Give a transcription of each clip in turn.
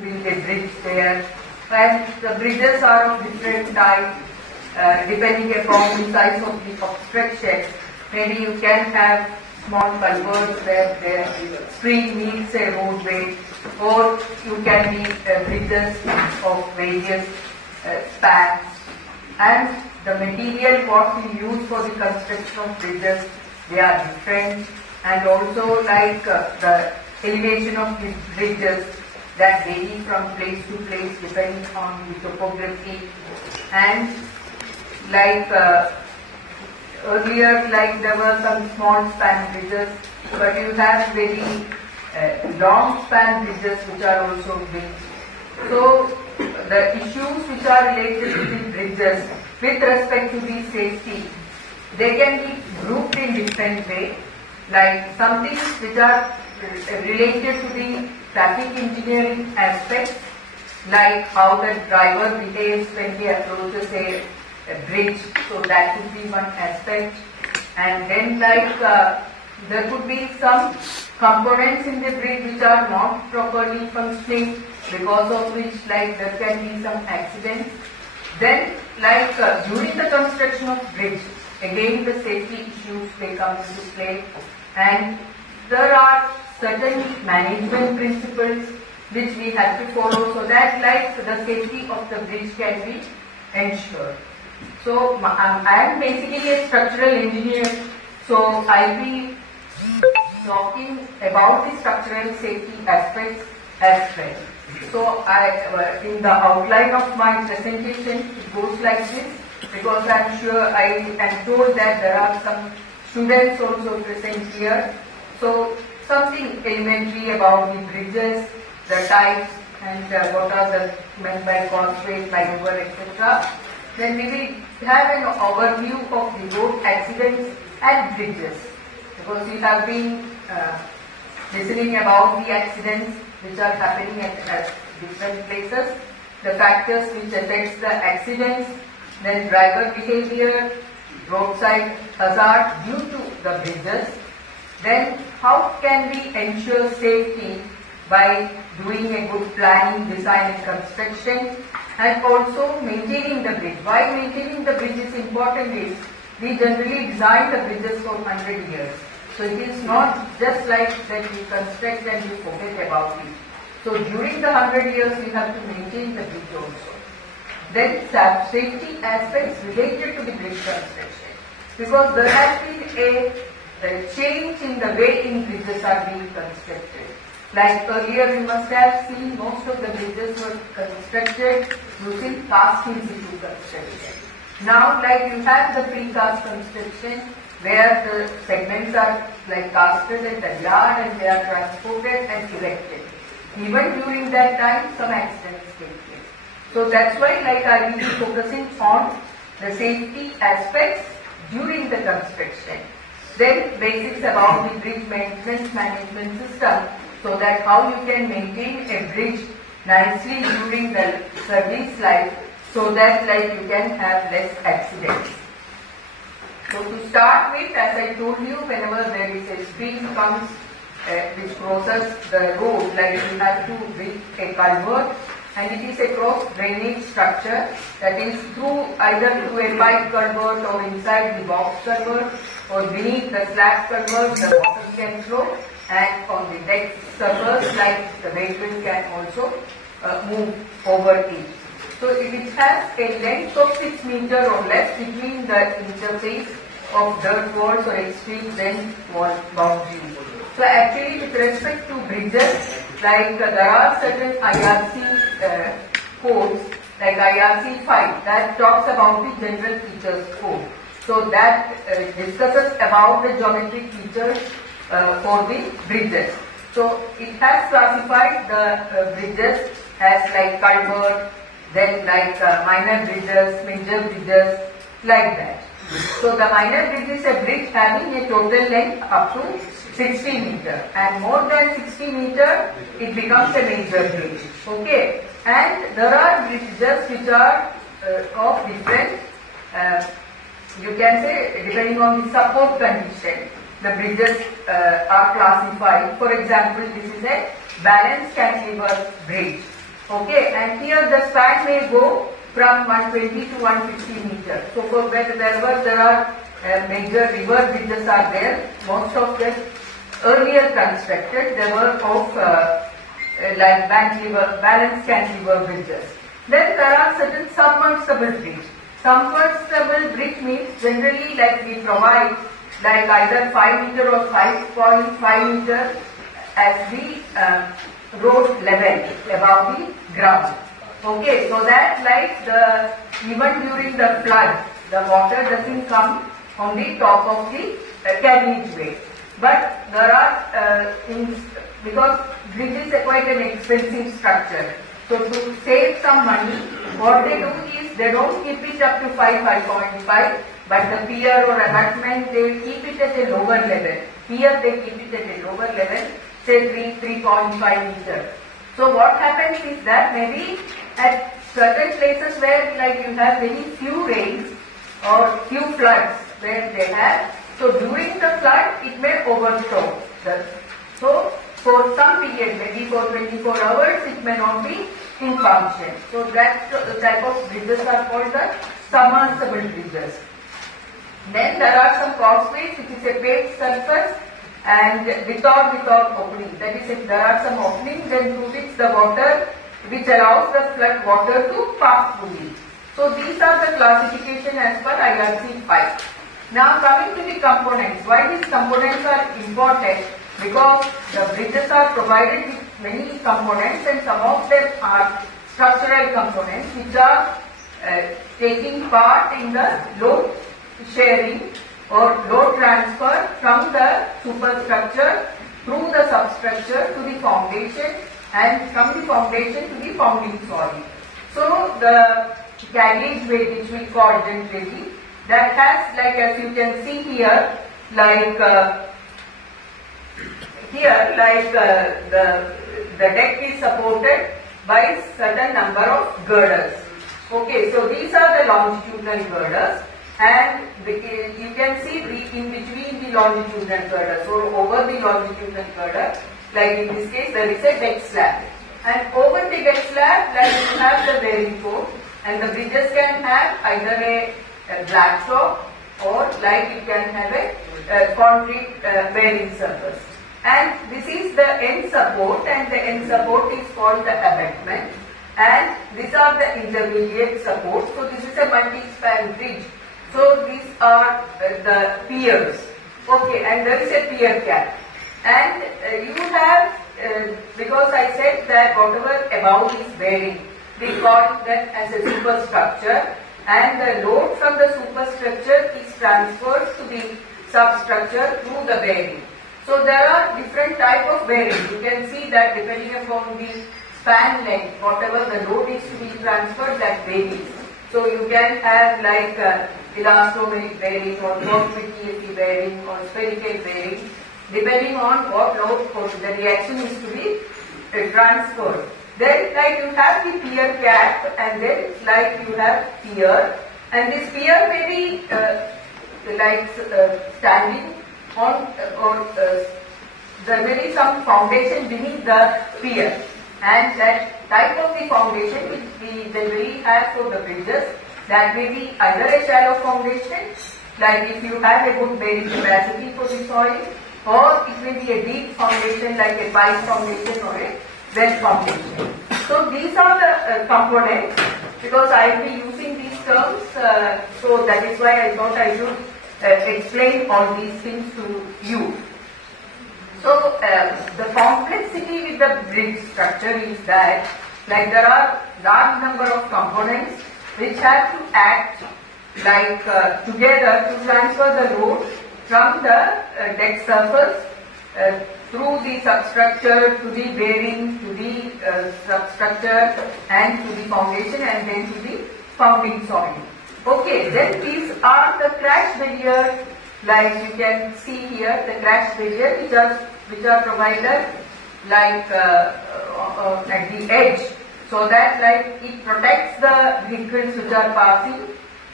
build a bridge there. And the bridges are of different types, depending upon the size of the obstruction. Maybe you can have small culverts where the stream meets a roadway, or you can be bridges of various spans. And the material what we use for the construction of bridges, they are different, and also like the elevation of these bridges that vary from place to place depending on the topography. And like earlier, like there were some small span bridges, but you have very long span bridges which are also built. So the issues which are related to the bridges with respect to the safety, they can be grouped in different ways, like some things which are related to the traffic engineering aspects, like how the driver behaves when he approaches a bridge, so that could be one aspect. And then like there could be some components in the bridge which are not properly functioning, because of which like there can be some accidents. Then like during the construction of bridge, again the safety issues may come into play, and there are certain management principles which we have to follow so that like the safety of the bridge can be ensured. So I am basically a structural engineer, so I'll be talking about the structural safety aspects as well. So in the outline of my presentation, it goes like this, because I'm sure I am told that there are some students also present here. So something elementary about the bridges, the types, and what are the meant by causeway, flyover, etc. Then we will have an overview of the road accidents and bridges, because we have been listening about the accidents which are happening at different places, the factors which affects the accidents, then driver behavior, roadside hazard due to the bridges. Then how can we ensure safety by doing a good planning, design and construction, and also maintaining the bridge. Why maintaining the bridge is important is we generally design the bridges for 100 years. So it is not just like that you construct and you forget about it. So during the 100 years we have to maintain the bridge also. Then safety aspects related to the bridge construction, because there has been a change in the way in bridges are being constructed. Like earlier you must have seen most of the bridges were constructed using cast in situ construction. Now like you have the precast construction where the segments are like casted at the yard and they are transported and erected. Even during that time some accidents take place. So that's why like I will be focusing on the safety aspects during the construction. Then basics about the bridge maintenance management system, so that how you can maintain a bridge nicely during the service life, so that like you can have less accidents. So to start with, as I told you, whenever there is a stream comes which crosses the road, like you have to build a culvert, and it is a cross drainage structure, that is through either through a pipe culvert or inside the box culvert or beneath the slab culvert the water can flow, and on the deck surface like the vehicle can also move over it. So it has a length of 6 meters or less between the interface of dirt walls or extreme length wall boundaries. So actually with respect to bridges, like there are certain IRC codes, like IRC 5, that talks about the general features code. So that discusses about the geometric features for the bridges. So it has classified the bridges as like culvert, then like minor bridges, major bridges, like that. So the minor bridge is a bridge having a total length up to 60 meters, and more than 60 meters it becomes a major bridge. Okay, and there are bridges which are of different, you can say, depending on the support condition, the bridges are classified. For example, this is a balanced cantilever bridge. Okay, and here the span may go from 120 to 150 meters. So wherever there are major river bridges are there, most of them earlier constructed, they were of like balance cantilever bridges. Then there are certain submersible bridge. Submersible bridge means generally like we provide like either 5 meter or 5.5 meter as the road level above the ground. Okay, so that like even during the flood, the water doesn't come on the top of the carriageway. But there are because bridge is quite an expensive structure. So to save some money, what they do is they don't keep it up to 5.5, but the pier or abutment they keep it at a lower level. Here they keep it at a lower level, say 3.5 meters. So what happens is that maybe at certain places where like you have very few rains or few floods where they have, so during the flood it may overflow. So for some period, maybe for 24 hours, it may not be in function. So that type of bridges are called the submersible bridges. Then there are some causeways which is a paved surface and without opening. That is, if there are some openings, then through which the water, which allows the flood water to pass through it. So these are the classification as per IRC 5. Now coming to the components. Why these components are important? Because the bridges are provided with many components and some of them are structural components which are taking part in the load sharing or load transfer from the superstructure through the substructure to the foundation and from the foundation to the founding soil. So the carriageway, which we call generally, that has, like as you can see here, like the deck is supported by certain number of girders. Okay, so these are the longitudinal girders, and you can see in between the longitudinal girders or over the longitudinal girder, like in this case there is a deck slab, and over the deck slab like you have the bearing core, and the bridges can have either a black chalk or like you can have a concrete bearing surface. And this is the end support, and the end support is called the abutment, and these are the intermediate support. So this is a multi-span bridge. So these are the piers. Okay, and there is a pier cap. And you have, because I said that whatever above is bearing, we call that as a superstructure, and the load from the superstructure is transferred to the substructure through the bearing. So there are different type of bearing. You can see that depending upon the span length, whatever the load is to be transferred, that varies. So you can have like elastomeric bearing or PTFE bearing or spherical bearing, depending on what load the reaction is to be transferred. Then like you have the pier cap, and then like you have pier, and this pier may be standing on or there may be some foundation beneath the pier, and that type of the foundation which we generally have for the bridges, that may be either a shallow foundation, like if you have a good bearing capacity for the soil, or it may be a deep foundation like a pipe foundation or a well foundation. So these are the components, because I will be using these terms, so that is why I thought I should explain all these things to you. So the complexity with the bridge structure is that like there are large number of components which have to act like together to transfer the load from the deck surface through the substructure to the bearing to the substructure and to the foundation and then to the founding soil. Okay, then these are the crash barrier, like you can see here, the crash barrier which are provided like at the edge, so that like it protects the vehicles which are passing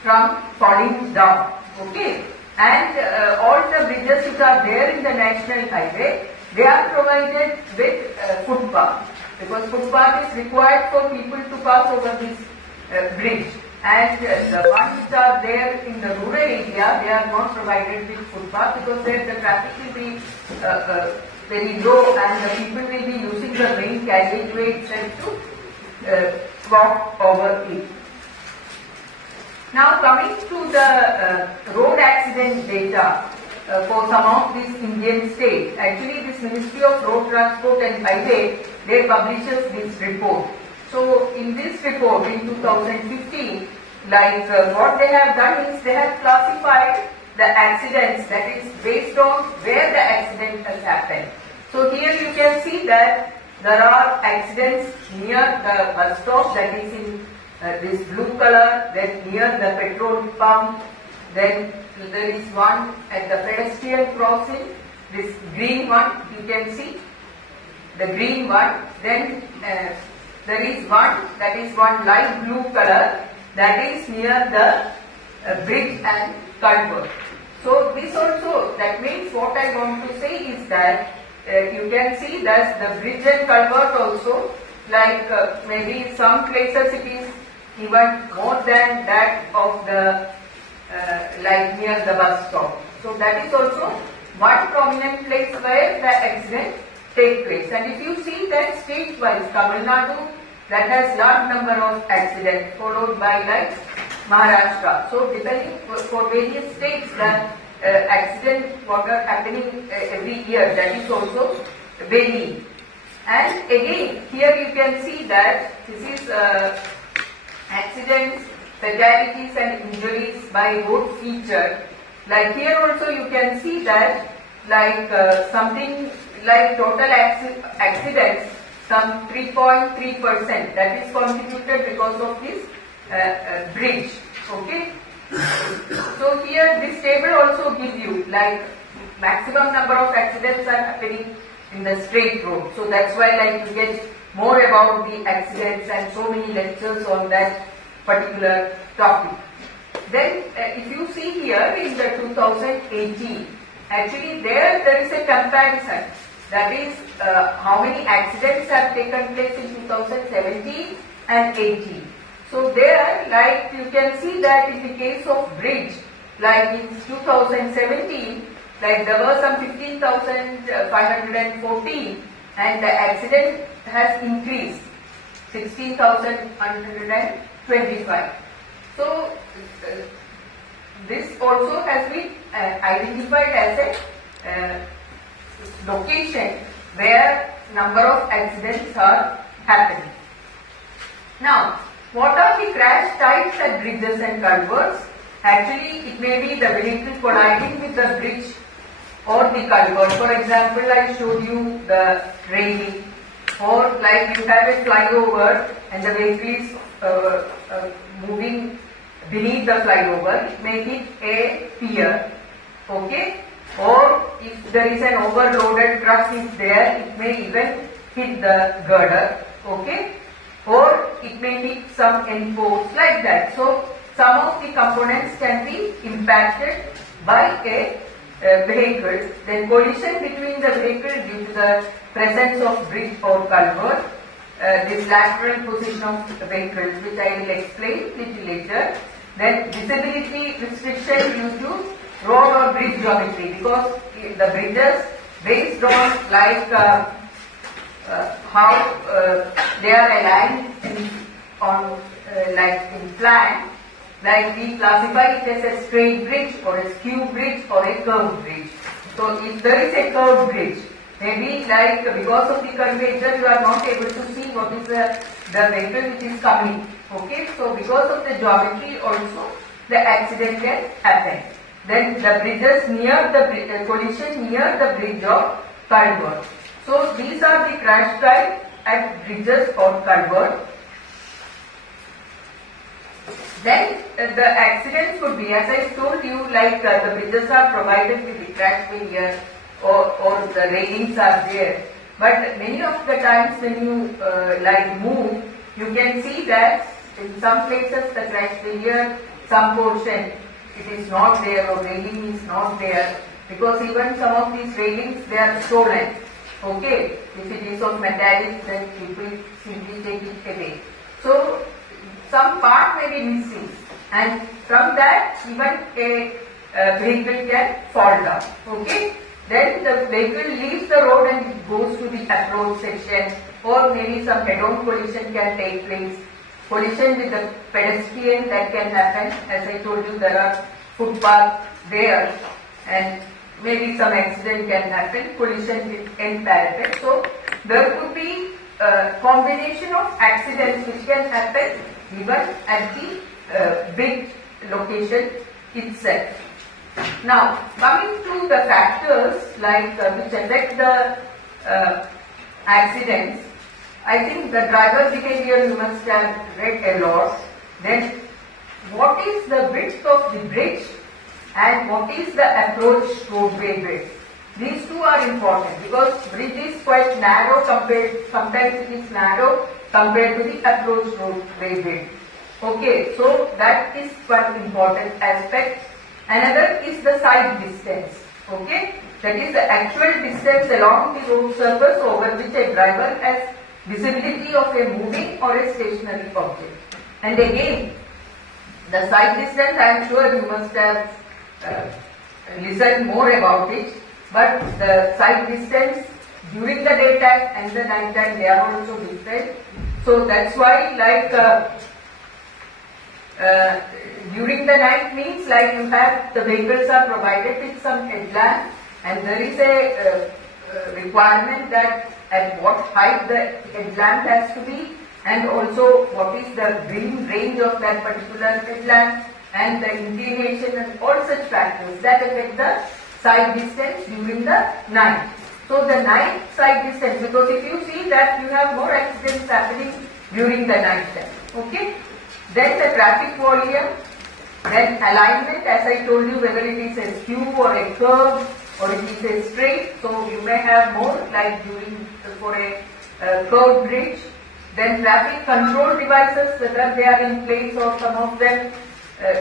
from falling down. Okay, and all the bridges which are there in the national highway, they are provided with footpath. because footpath is required for people to pass over this bridge, and the ones which are there in the rural area, they are not provided with footpath because there the traffic will be very low and the people will be using the main carriageway itself to walk over it. Now coming to the road accident data for some of these Indian states. Actually this Ministry of Road Transport and Highway, they publishes this report. So in this report in 2015, like what they have done is they have classified the accidents, that is based on where the accident has happened. So here you can see that there are accidents near the bus stop, that is in this blue color, then near the petrol pump, then there is one at the pedestrian crossing, this green one you can see, the green one, then there is one, that is one light blue color, that is near the bridge and culvert. So this also, that means what I want to say is that you can see that the bridge and culvert also, like maybe some places it is even more than that of the like near the bus stop. So that is also one prominent place where the accident take place. And if you see that state-wise, Tamil Nadu, that has large number of accidents, followed by like Maharashtra. So depending for various states, the accident what are happening every year, that is also varying. And again, here you can see that this is accidents, fatalities and injuries by road feature. Like here also you can see that like something like total accidents, some 3.3% that is contributed because of this bridge. Okay. So here this table also gives you like maximum number of accidents are happening in the straight road. So that's why like you get more about the accidents and so many lectures on that particular topic. Then if you see here in the 2018, actually there is a comparison, that is how many accidents have taken place in 2017 and 18. So there, like you can see that in the case of bridge, like in 2017, like there were some 15,514 and the accident has increased 16,125. So this also has been identified as a location where number of accidents are happening. Now, what are the crash types at bridges and culverts? Actually, it may be the vehicle colliding with the bridge or the culvert. For example, I showed you the railing, or like you have a flyover and the vehicle is moving beneath the flyover, it may hit a pier, okay? Or if there is an overloaded truck is there, it may even hit the girder, okay? Or it may hit some end post, like that. So some of the components can be impacted by a vehicle. Then collision between the vehicle due to the presence of bridge or culvert, this lateral position of the vehicle, which I will explain little later. Then visibility restriction due to road or bridge geometry, because the bridges based on like how they are aligned like in plan, like we classify it as a straight bridge or a skew bridge or a curved bridge. So if there is a curved bridge, maybe like because of the curvature you are not able to see what is the vehicle which is coming. Okay, so because of the geometry also the accident can happen. Then the bridges near the collision near the bridge or culvert. So these are the crash types at bridges or culvert. Then the accidents could be, as I told you, like the bridges are provided with the crash barrier or the railings are there. But many of the times when you like move, you can see that in some places the crash barrier, some portion it is not there or railing is not there, because even some of these railings they are stolen. Okay, if it is of metallic, then people simply take it away. So some part may be missing, and from that even a vehicle can fall down. Okay, then the vehicle leaves the road and it goes to the approach section, or maybe some head-on collision can take place. Collision with the pedestrian, that can happen. As I told you, there are footpaths there, and maybe some accident can happen, collision with end parapet. So there could be a combination of accidents which can happen even at the big location itself. Now, coming to the factors like which affect the accidents, I think the driver behavior you must have read a lot. Then what is the width of the bridge and what is the approach roadway width? These two are important because bridge is quite narrow sometimes it is narrow compared to the approach roadway width. Okay, so that is one important aspect. Another is the side distance. Okay, that is the actual distance along the road surface over which a driver has visibility of a moving or a stationary object. And again, the side distance, I am sure you must have listened more about it, but the side distance during the daytime and the night time, they are also different. So that's why like during the night means like you have the vehicles are provided with some headlamp, and there is a requirement that at what height the headlamp has to be, and also what is the green range of that particular headlamp, and the inclination and all such factors that affect the side distance during the night. So the night side distance, because if you see that you have more accidents happening during the night time. Okay. Then the traffic volume, then alignment, as I told you, whether it is a skew or a curve or it is a straight. So you may have more like during for a curved bridge. Then traffic control devices, whether they are in place or some of them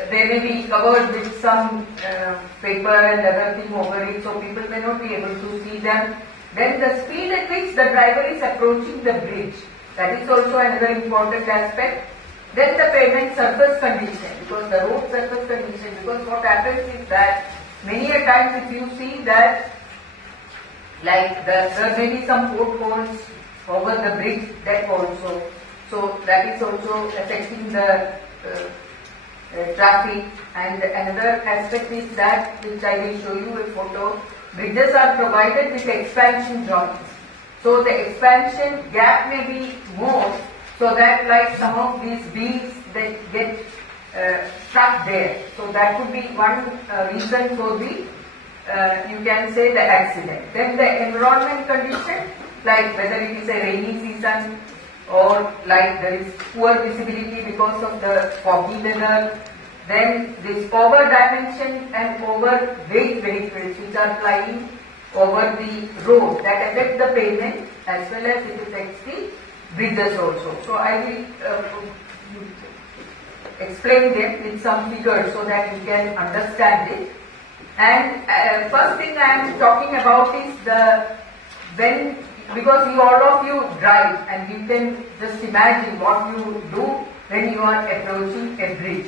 they may be covered with some paper and other thing over it, so people may not be able to see them. Then the speed at which the driver is approaching the bridge, that is also another important aspect. Then the pavement surface condition, because the road surface condition, because what happens is that many a times if you see that like there may be some potholes over the bridge, that also. So that is also affecting the traffic. And another aspect is that, which I will show you a photo, bridges are provided with expansion joints. So the expansion gap may be more, so that like some of these beams that get stuck there. So that could be one reason for the, you can say, the accident. Then the environment condition, like whether it is a rainy season or like there is poor visibility because of the foggy weather. Then this over dimension and over weight vehicles which are flying over the road, that affect the pavement as well as it affects the bridges also. So I will explain them with some figures so that you can understand it. And first thing I am talking about is when, because all of you drive and you can just imagine what you do when you are approaching a bridge.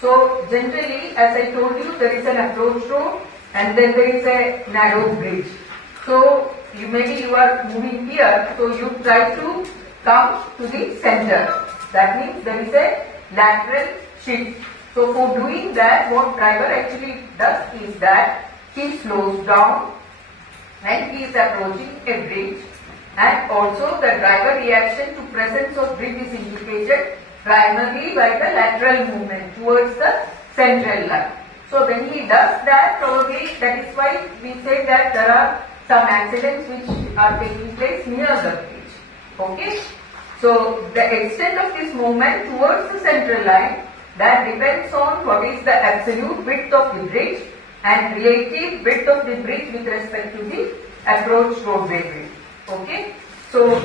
So generally, as I told you, there is an approach road and then there is a narrow bridge. So maybe you are moving here, so you try to come to the center. That means there is a lateral shift. So for doing that, what driver actually does is that he slows down and he is approaching a bridge, and also the driver reaction to presence of bridge is indicated primarily by the lateral movement towards the central line. So when he does that, probably that is why we say that there are some accidents which are taking place near the bridge. Okay. So the extent of this movement towards the central line, that depends on what is the absolute width of the bridge and relative width of the bridge with respect to the approach roadway width. Okay. So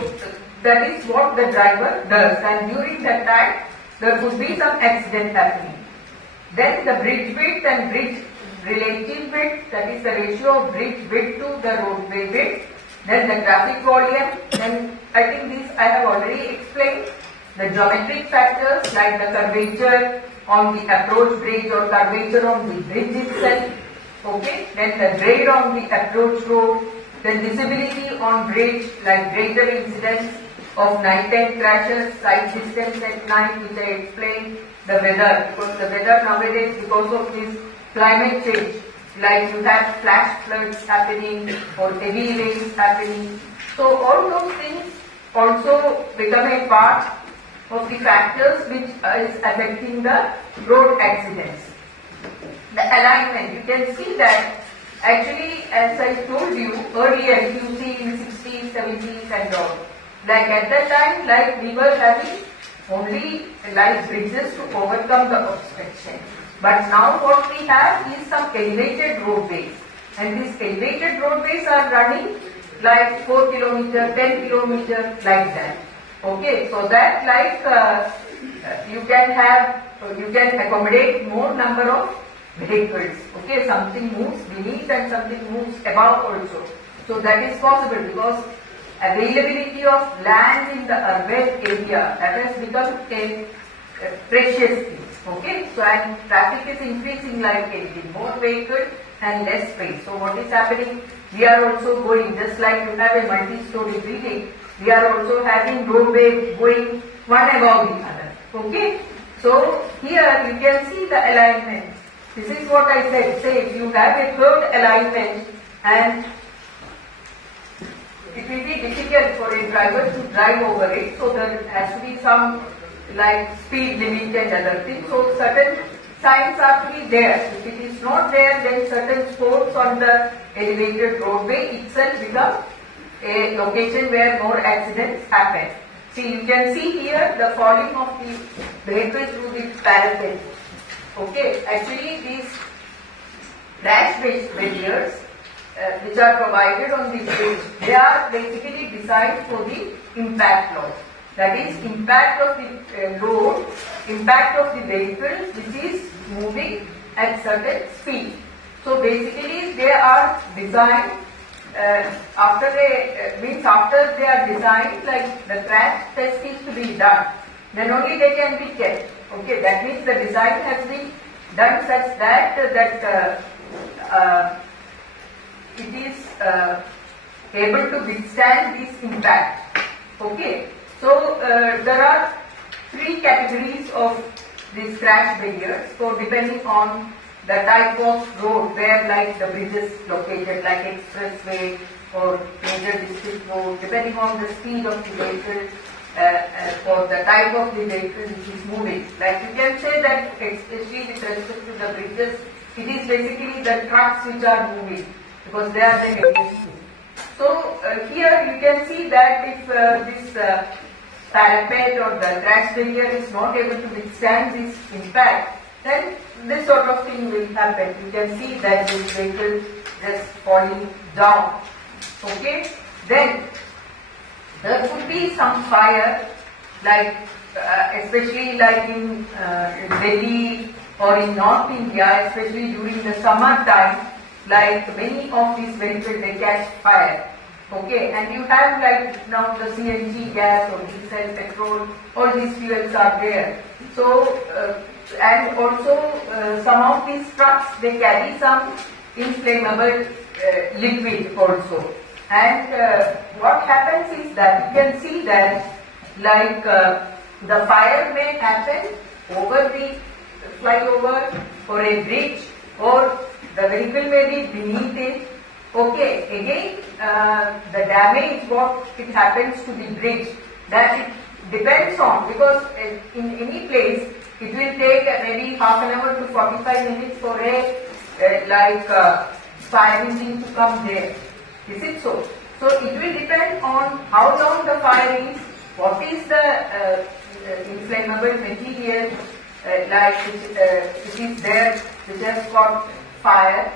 that is what the driver does, and during that time there could be some accident happening. Then the bridge width and bridge relative width, that is the ratio of bridge width to the roadway width. Then the traffic volume, then I think this I have already explained. The geometric factors like the curvature on the approach bridge or curvature on the bridge itself. Okay, then the grade on the approach road, then visibility on bridge like greater incidence of nighttime crashes, sight distance at night, which I explained, the weather, because the weather nowadays because of this climate change, like you have flash floods happening or heavy rains happening. So all those things also become a part of the factors which is affecting the road accidents. The alignment, you can see that actually, as I told you earlier, you see in 60s, 70s and all, like at that time, like we were having only like bridges to overcome the obstruction. But now what we have is some elevated roadways, and these elevated roadways are running like 4 kilometers, 10 kilometers like that. Okay, so that like you can accommodate more number of vehicles. Okay, something moves beneath and something moves above also. So that is possible because availability of land in the urban area, that has become a precious thing. Okay, so and traffic is increasing like anything, more vehicles and less space. So what is happening? We are also going, just like you have a multi-story building, we are also having roadway going one above the other. Okay, so here you can see the alignment. This is what I said. Say if you have a curved alignment and it will be difficult for a driver to drive over it, so there has to be some like speed limit and other things. So certain signs are to be there. If it is not there, then certain spots on the elevated roadway itself become a location where more accidents happen. See, you can see here the falling of the vehicle through the parapet. Okay, actually these crash barriers which are provided on the bridge, they are basically designed for the impact loss. That is, impact of the road, impact of the vehicle which is moving at certain speed. So basically they are designed after they are designed, like the crash test is to be done, then only they can be kept. Okay, that means the design has been done such that it is able to withstand this impact. Okay, so there are three categories of these crash barriers. So depending on the type of road where like the bridge is located, like expressway or major district road, depending on the speed of the vehicle or the type of the vehicle which is moving. Like you can say that especially with respect to the bridges, it is basically the trucks which are moving because they are the heaviest. So here you can see that if this parapet or the crash barrier is not able to withstand this impact, then this sort of thing will happen. You can see that this vehicle is falling down. Okay, then there could be some fire, like especially like in Delhi or in North India, especially during the summer time, like many of these vehicles they catch fire. Okay, and you have like now the CNG gas or diesel, petrol, all these fuels are there. So and also some of these trucks they carry some inflammable liquid also. And what happens is that you can see that like the fire may happen over the flyover or a bridge, or the vehicle may be beneath it. Okay, again the damage what it happens to the bridge, that it depends on, because in any place it will take maybe half an hour to 45 minutes for a fire engine to come there. Is it so? So it will depend on how long the fire is, what is the inflammable material which is there, which has got fire.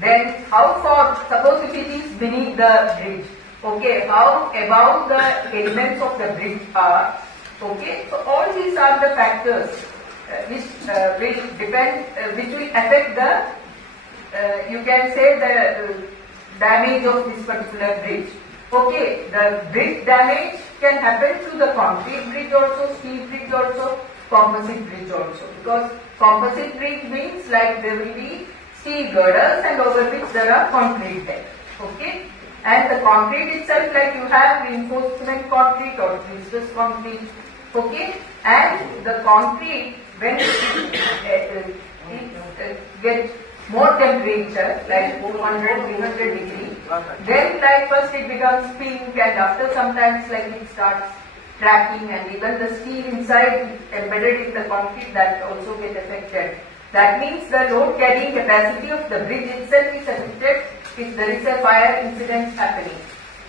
Then how far, suppose if it is beneath the bridge, okay, how above the elements of the bridge are. Okay, so all these are the factors which will depend, which will affect the, you can say the damage of this particular bridge. Okay, the bridge damage can happen to the concrete bridge also, steel bridge also, composite bridge also. Because composite bridge means like there will be steel girders and over which there are concrete deck. Okay, and the concrete itself, like you have reinforcement concrete or viscous concrete. Okay, and the concrete when it gets more temperature, like 400, 300 degree, then like first it becomes pink and after sometimes like it starts cracking and even the steel inside embedded in the concrete that also get affected. That means the load carrying capacity of the bridge itself is affected if there is a fire incident happening.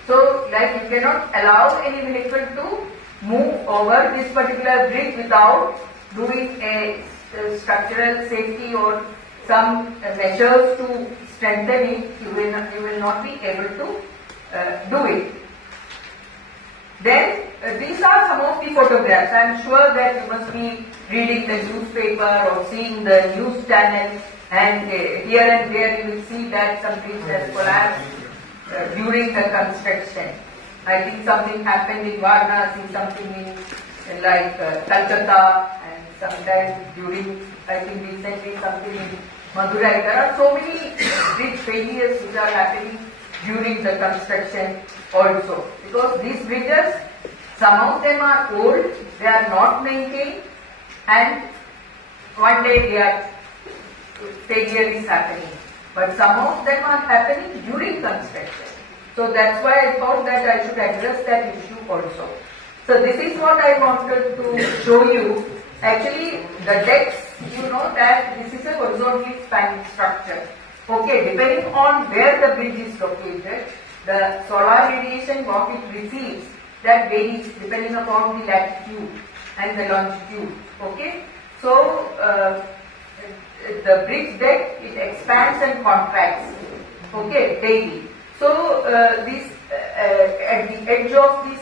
So like you cannot allow any vehicle to move over this particular bridge without doing a structural safety or some measures to strengthen it. You will not be able to do it. Then these are some of the photographs. I am sure that you must be reading the newspaper or seeing the news channel, and here and there you will see that some bridge has collapsed during the construction. I think something happened in Varanasi, something in like Calcutta, and sometimes during, I think recently something in Madurai. There are so many bridge failures which are happening during the construction also. Because these bridges, some of them are old, they are not maintained, and one day their failure is happening. But some of them are happening during construction. So that's why I thought that I should address that issue also. So this is what I wanted to show you. Actually, the decks, you know that this is a horizontally spanning structure. Okay, depending on where the bridge is located, the solar radiation what it receives, that varies depending upon the latitude and the longitude. Okay, so the bridge deck, it expands and contracts. Okay, daily. So this at the edge of this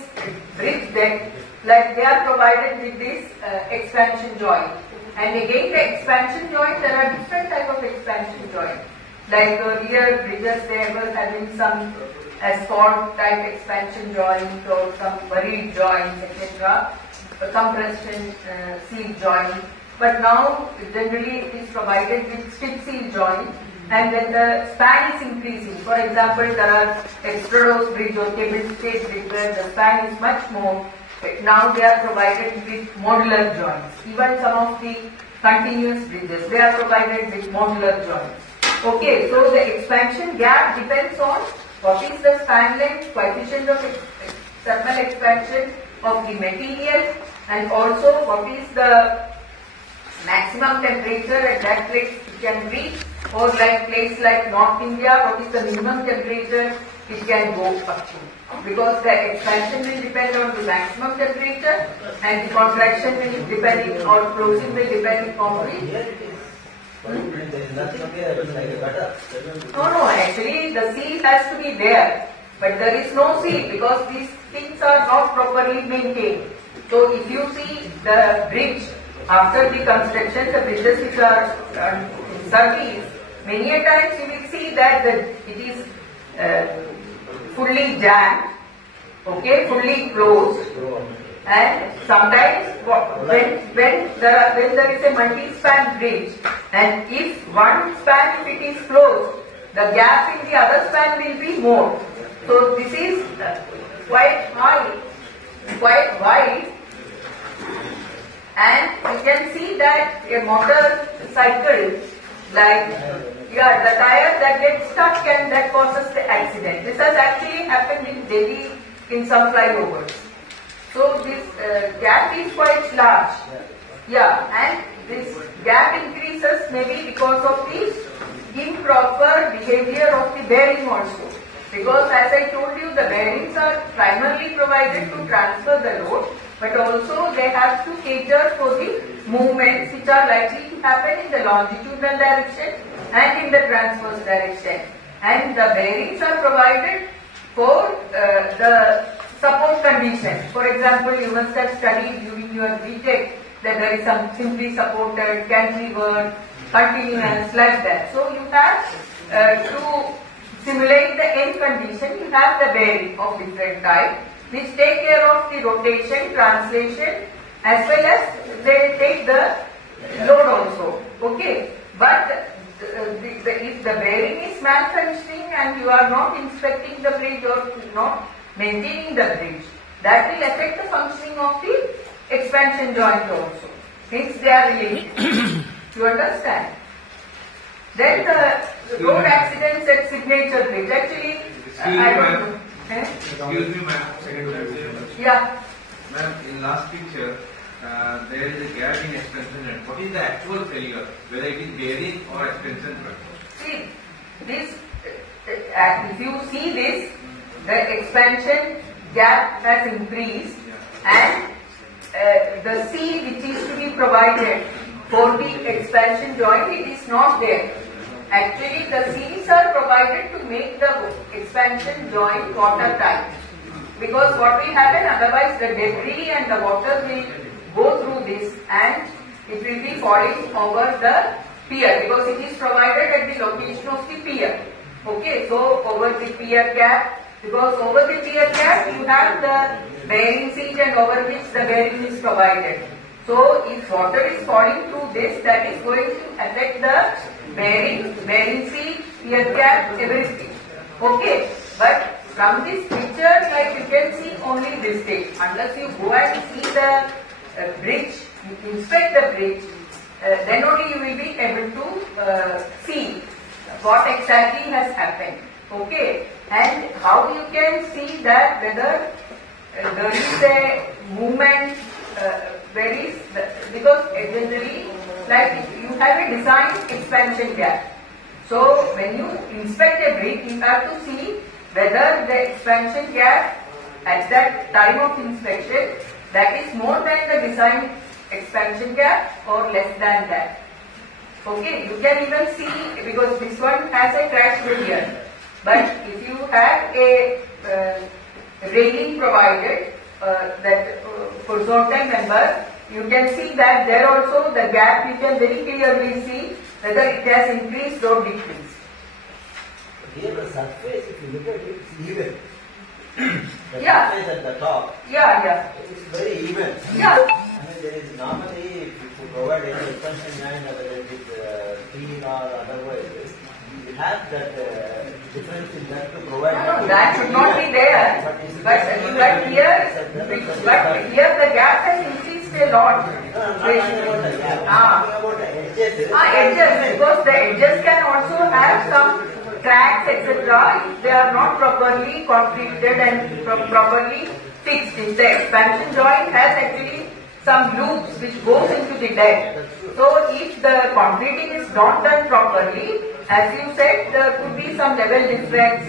bridge deck, like they are provided with this expansion joint. And again the expansion joint, there are different type of expansion joint. Like earlier bridges, they were having some asphalt type expansion joint or some buried joints, etc. Compression seal joint. But now generally it is provided with strip seal joint. And when the span is increasing, for example, there are extradose bridge or cable stayed bridge where the span is much more. Now they are provided with modular joints. Even some of the continuous bridges, they are provided with modular joints. Okay, so the expansion gap depends on what is the span length, coefficient of thermal expansion of the material, and also what is the maximum temperature at that place it can reach, or like place like North India, what is the minimum temperature it can go up to. Because the expansion will depend on the maximum temperature and the contraction will depend or closing will depend on the No, actually the seal has to be there, but there is no seal because these things are not properly maintained. So if you see the bridge after the construction, the bridges which are in service, many a times you will see that it is fully jammed, okay, fully closed, and sometimes when there is a multi-span bridge, and if one span if it is closed, the gap in the other span will be more. So this is quite high, quite wide, and you can see that a motorcycle, like the tire that gets stuck and that causes the accident. This has actually happened in Delhi in some flyovers. So this gap is quite large. Yeah, and this gap increases maybe because of the improper behavior of the bearing also. Because as I told you, the bearings are primarily provided to transfer the load, but also they have to cater for the movements which are likely to happen in the longitudinal direction and in the transverse direction. And the bearings are provided for the support condition. For example, you must have studied during your BTech that there is some simply supported, cantilevered, continuous, like that. So you have to simulate the end condition, you have the bearing of different type, which take care of the rotation, translation, as well as they take the load also. Okay, but if the bearing is malfunctioning and you are not inspecting the bridge or not maintaining the bridge, that will affect the functioning of the expansion joint also. Hence they are related. You understand? Then the road accidents at signature bridge. Actually, I don't know. Excuse me, ma'am. Yeah. Ma'am, in last picture, there is a gap in expansion joint. What is the actual failure? Whether it is bearing or expansion joint? See, this, if you see this, the expansion gap has increased and the C which is to be provided for the expansion joint, it is not there. Actually, the C's are provided to make the expansion joint watertight. Because what will happen, otherwise the debris and the water will go through this and it will be falling over the pier, because it is provided at the location of the pier. Okay, so over the pier cap, because over the pier cap you have the bearing seat and over which the bearing is provided. So if water is falling through this, that is going to affect the bearing seat, pier cap, everything. Okay, but from this picture, like you can see only this stage. Unless you go and see the bridge, you inspect the bridge, then only you will be able to see what exactly has happened. Okay, and how you can see that whether there is a movement, because generally, like you have a design expansion gap. So when you inspect a bridge, you have to see whether the expansion gap at that time of inspection, that is more than the design expansion gap or less than that. Okay, you can even see, because this one has a crash barrier. But if you have a railing provided horizontal member, you can see that there also the gap, you can very clearly see whether it has increased or decreased. Here the surface, if you look at it, it's even. The Yeah. surface at the top, Yeah. it's very even. Yeah. I mean, there is normally, if you provide any expansion joint, whether it is steel or otherwise, you have that difference in that to provide. No, that should not be there. But here the gap has increased a lot. No, I'm not talking about the gap. I'm talking about the edges. Edges, because the edges can also have some cracks, etc. if they are not properly concreted and properly fixed. If the expansion joint has actually some loops which goes into the deck. So if the concreting is not done properly, as you said, there could be some level difference,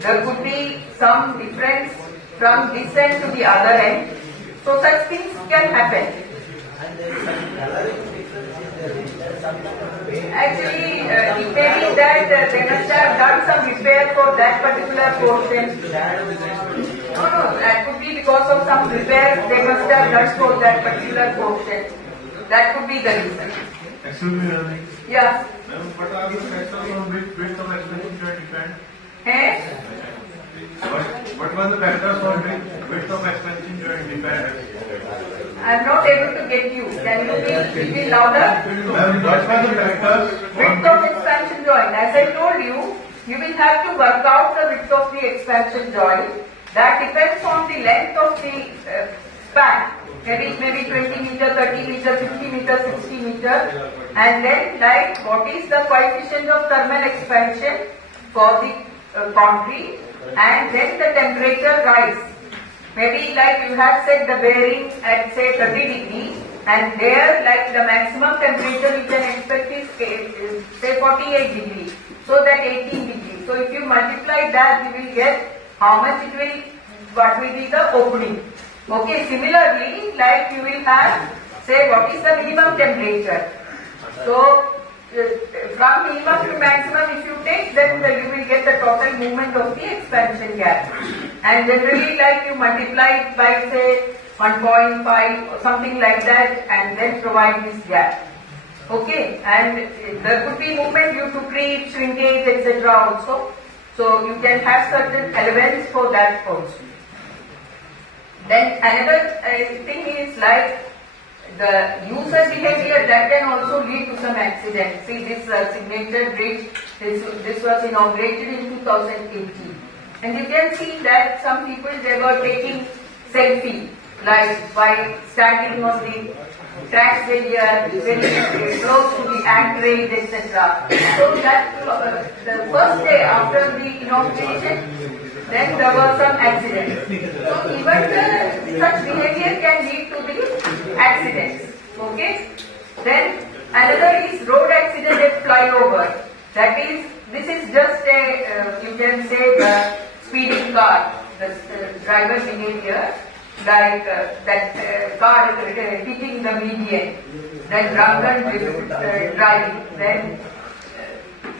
there could be some difference from this end to the other end. So such things can happen. And there is some coloring difference in there. Sometimes Actually, it may be that they must have done some repair for that particular portion. No, that could be because of some repair they must have done for that particular portion. That could be the reason. Excuse me, ma'am. Yeah. What are the factors on which width of expansion joint depend? Hey? What were the factors on which width of expansion joint depend? I am not able to get you. Can you please be louder? Ma'am, what were the factors? Width of expansion joint. As I told you, you will have to work out the width of the expansion joint. That depends on the length of the span. Maybe 20 meter, 30 meter, 50 meter, 60 meter. And then like what is the coefficient of thermal expansion for the concrete, and then the temperature rise. Maybe like you have set the bearing at say 30 degrees, and there like the maximum temperature you can expect is say 48 degrees. So that 18 degrees. So if you multiply that, you will get how much it will, what will be the opening. Okay, similarly, like you will have, say, what is the minimum temperature. So, from minimum to maximum, if you take, then you will get the total movement of the expansion gap. And generally, like you multiply it by, say, 1.5 or something like that, and then provide this gap. Okay, and there could be movement due to creep, shrinkage, etc. also. So you can have certain elements for that also. Then another thing is like the user behavior that can also lead to some accidents. See this signature bridge, this was inaugurated in 2018. And you can see that some people, they were taking selfie, like by standing on the tracks very close to the anchorage, etc. So that the first day after the inauguration, then there were some accidents. So even such behavior can lead to the accidents. Okay. Then another is road accident at flyover. That is, this is just a you can say the speeding car, the driver behavior, like that car hitting the median, then drunken driving, then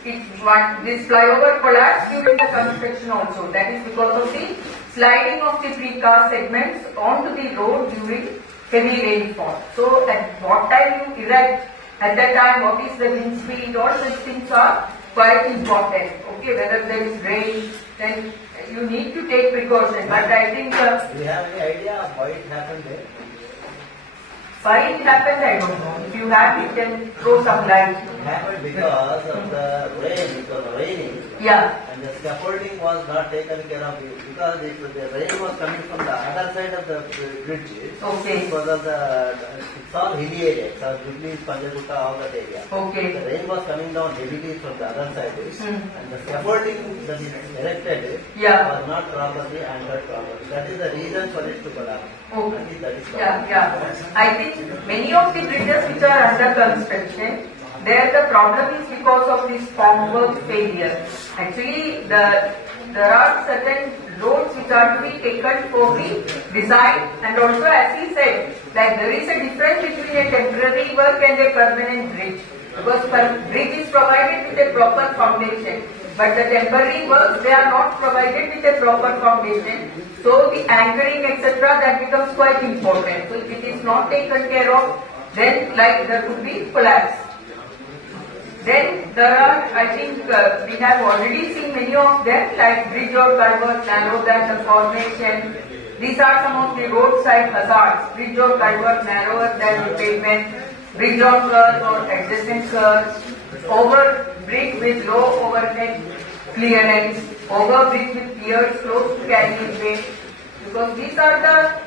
this flyover collapsed during the construction also. That is because of the sliding of the pre-car segments onto the road during heavy rainfall. So at what time you erect, at that time what is the wind speed, all such things are quite important. Okay, whether there is rain, then you need to take precaution. But I think do you have any idea of why it happened there? why it happened, I don't know. If you have, you can throw some light. It happened because of the rain. It was raining. Yeah. And the scaffolding was not taken care of because the rain was coming from the other side of the bridge. Okay. Because of it's all hilly area. It's all Jubilee, Panjagutta, all that area. Okay. The rain was coming down heavily from the other side. And the scaffolding that is erected was not properly anchored properly. That is the reason for it to collapse. Okay. That is Yeah. I think many of the bridges which are under construction, there the problem is because of this formwork failure. Actually, there are certain roads which are to be taken for the design, and also as he said, that there is a difference between a temporary work and a permanent bridge. Because bridge is provided with a proper foundation, but the temporary works, they are not provided with a proper foundation. So the anchoring, etc., that becomes quite important. So if it is not taken care of, then like there could be collapse. Then there are, I think we have already seen many of them, like bridge or culvert narrow than the formation. These are some of the roadside hazards. Bridge or culvert narrower than the pavement, bridge or curve or adjacent curves, over bridge with low overhead clearance, over bridge with piers close to carriageway. Because these are the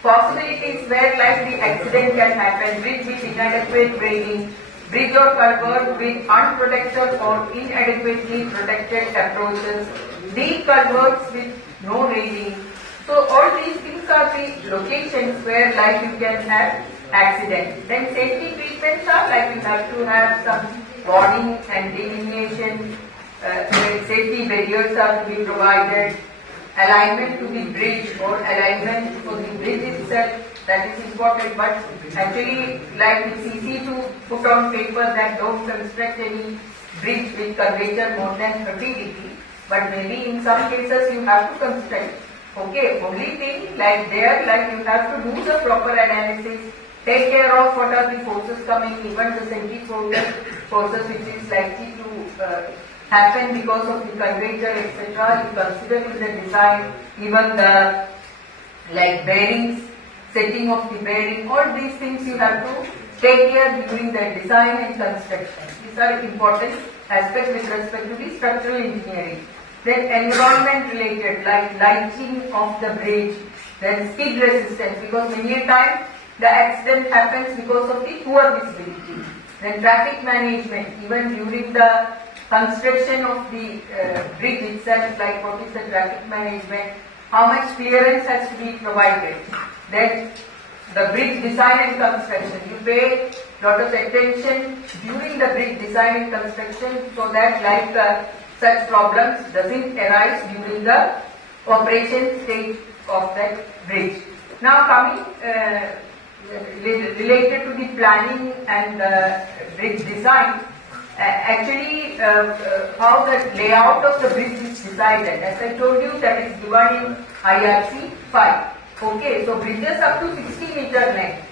possibilities where like the accident can happen. Bridge with inadequate grading, bridge or culvert with unprotected or inadequately protected approaches, deep culverts with no railing. So all these things are the locations where like you can have accident. Then safety treatments are like you have to have some warning and delineation, safety barriers are to be provided, alignment to the bridge or alignment for the bridge itself, that is important. But actually like it's easy to put on paper that don't construct any bridge with curvature more than 30 degrees, but maybe in some cases you have to construct. Okay, only thing like there, like you have to do the proper analysis, take care of what are the forces coming, even the centrifugal forces which is likely to happen because of the curvature, etc. You consider in the design, even the like bearings, setting of the bearing, all these things you have to take care during the design and construction. These are important aspects with respect to the structural engineering. Then environment related, like lighting of the bridge, then skid resistance, because many a time the accident happens because of the poor visibility. Then traffic management, even during the construction of the bridge itself, like what is the traffic management, how much clearance has to be provided. Then the bridge design and construction, you pay lot of attention during the bridge design and construction so that like such problems doesn't arise during the operation stage of that bridge. Now coming related to the planning and bridge design, actually how the layout of the bridge is decided. As I told you, that is given in IRC 5. Okay, so bridges up to 60 meter length.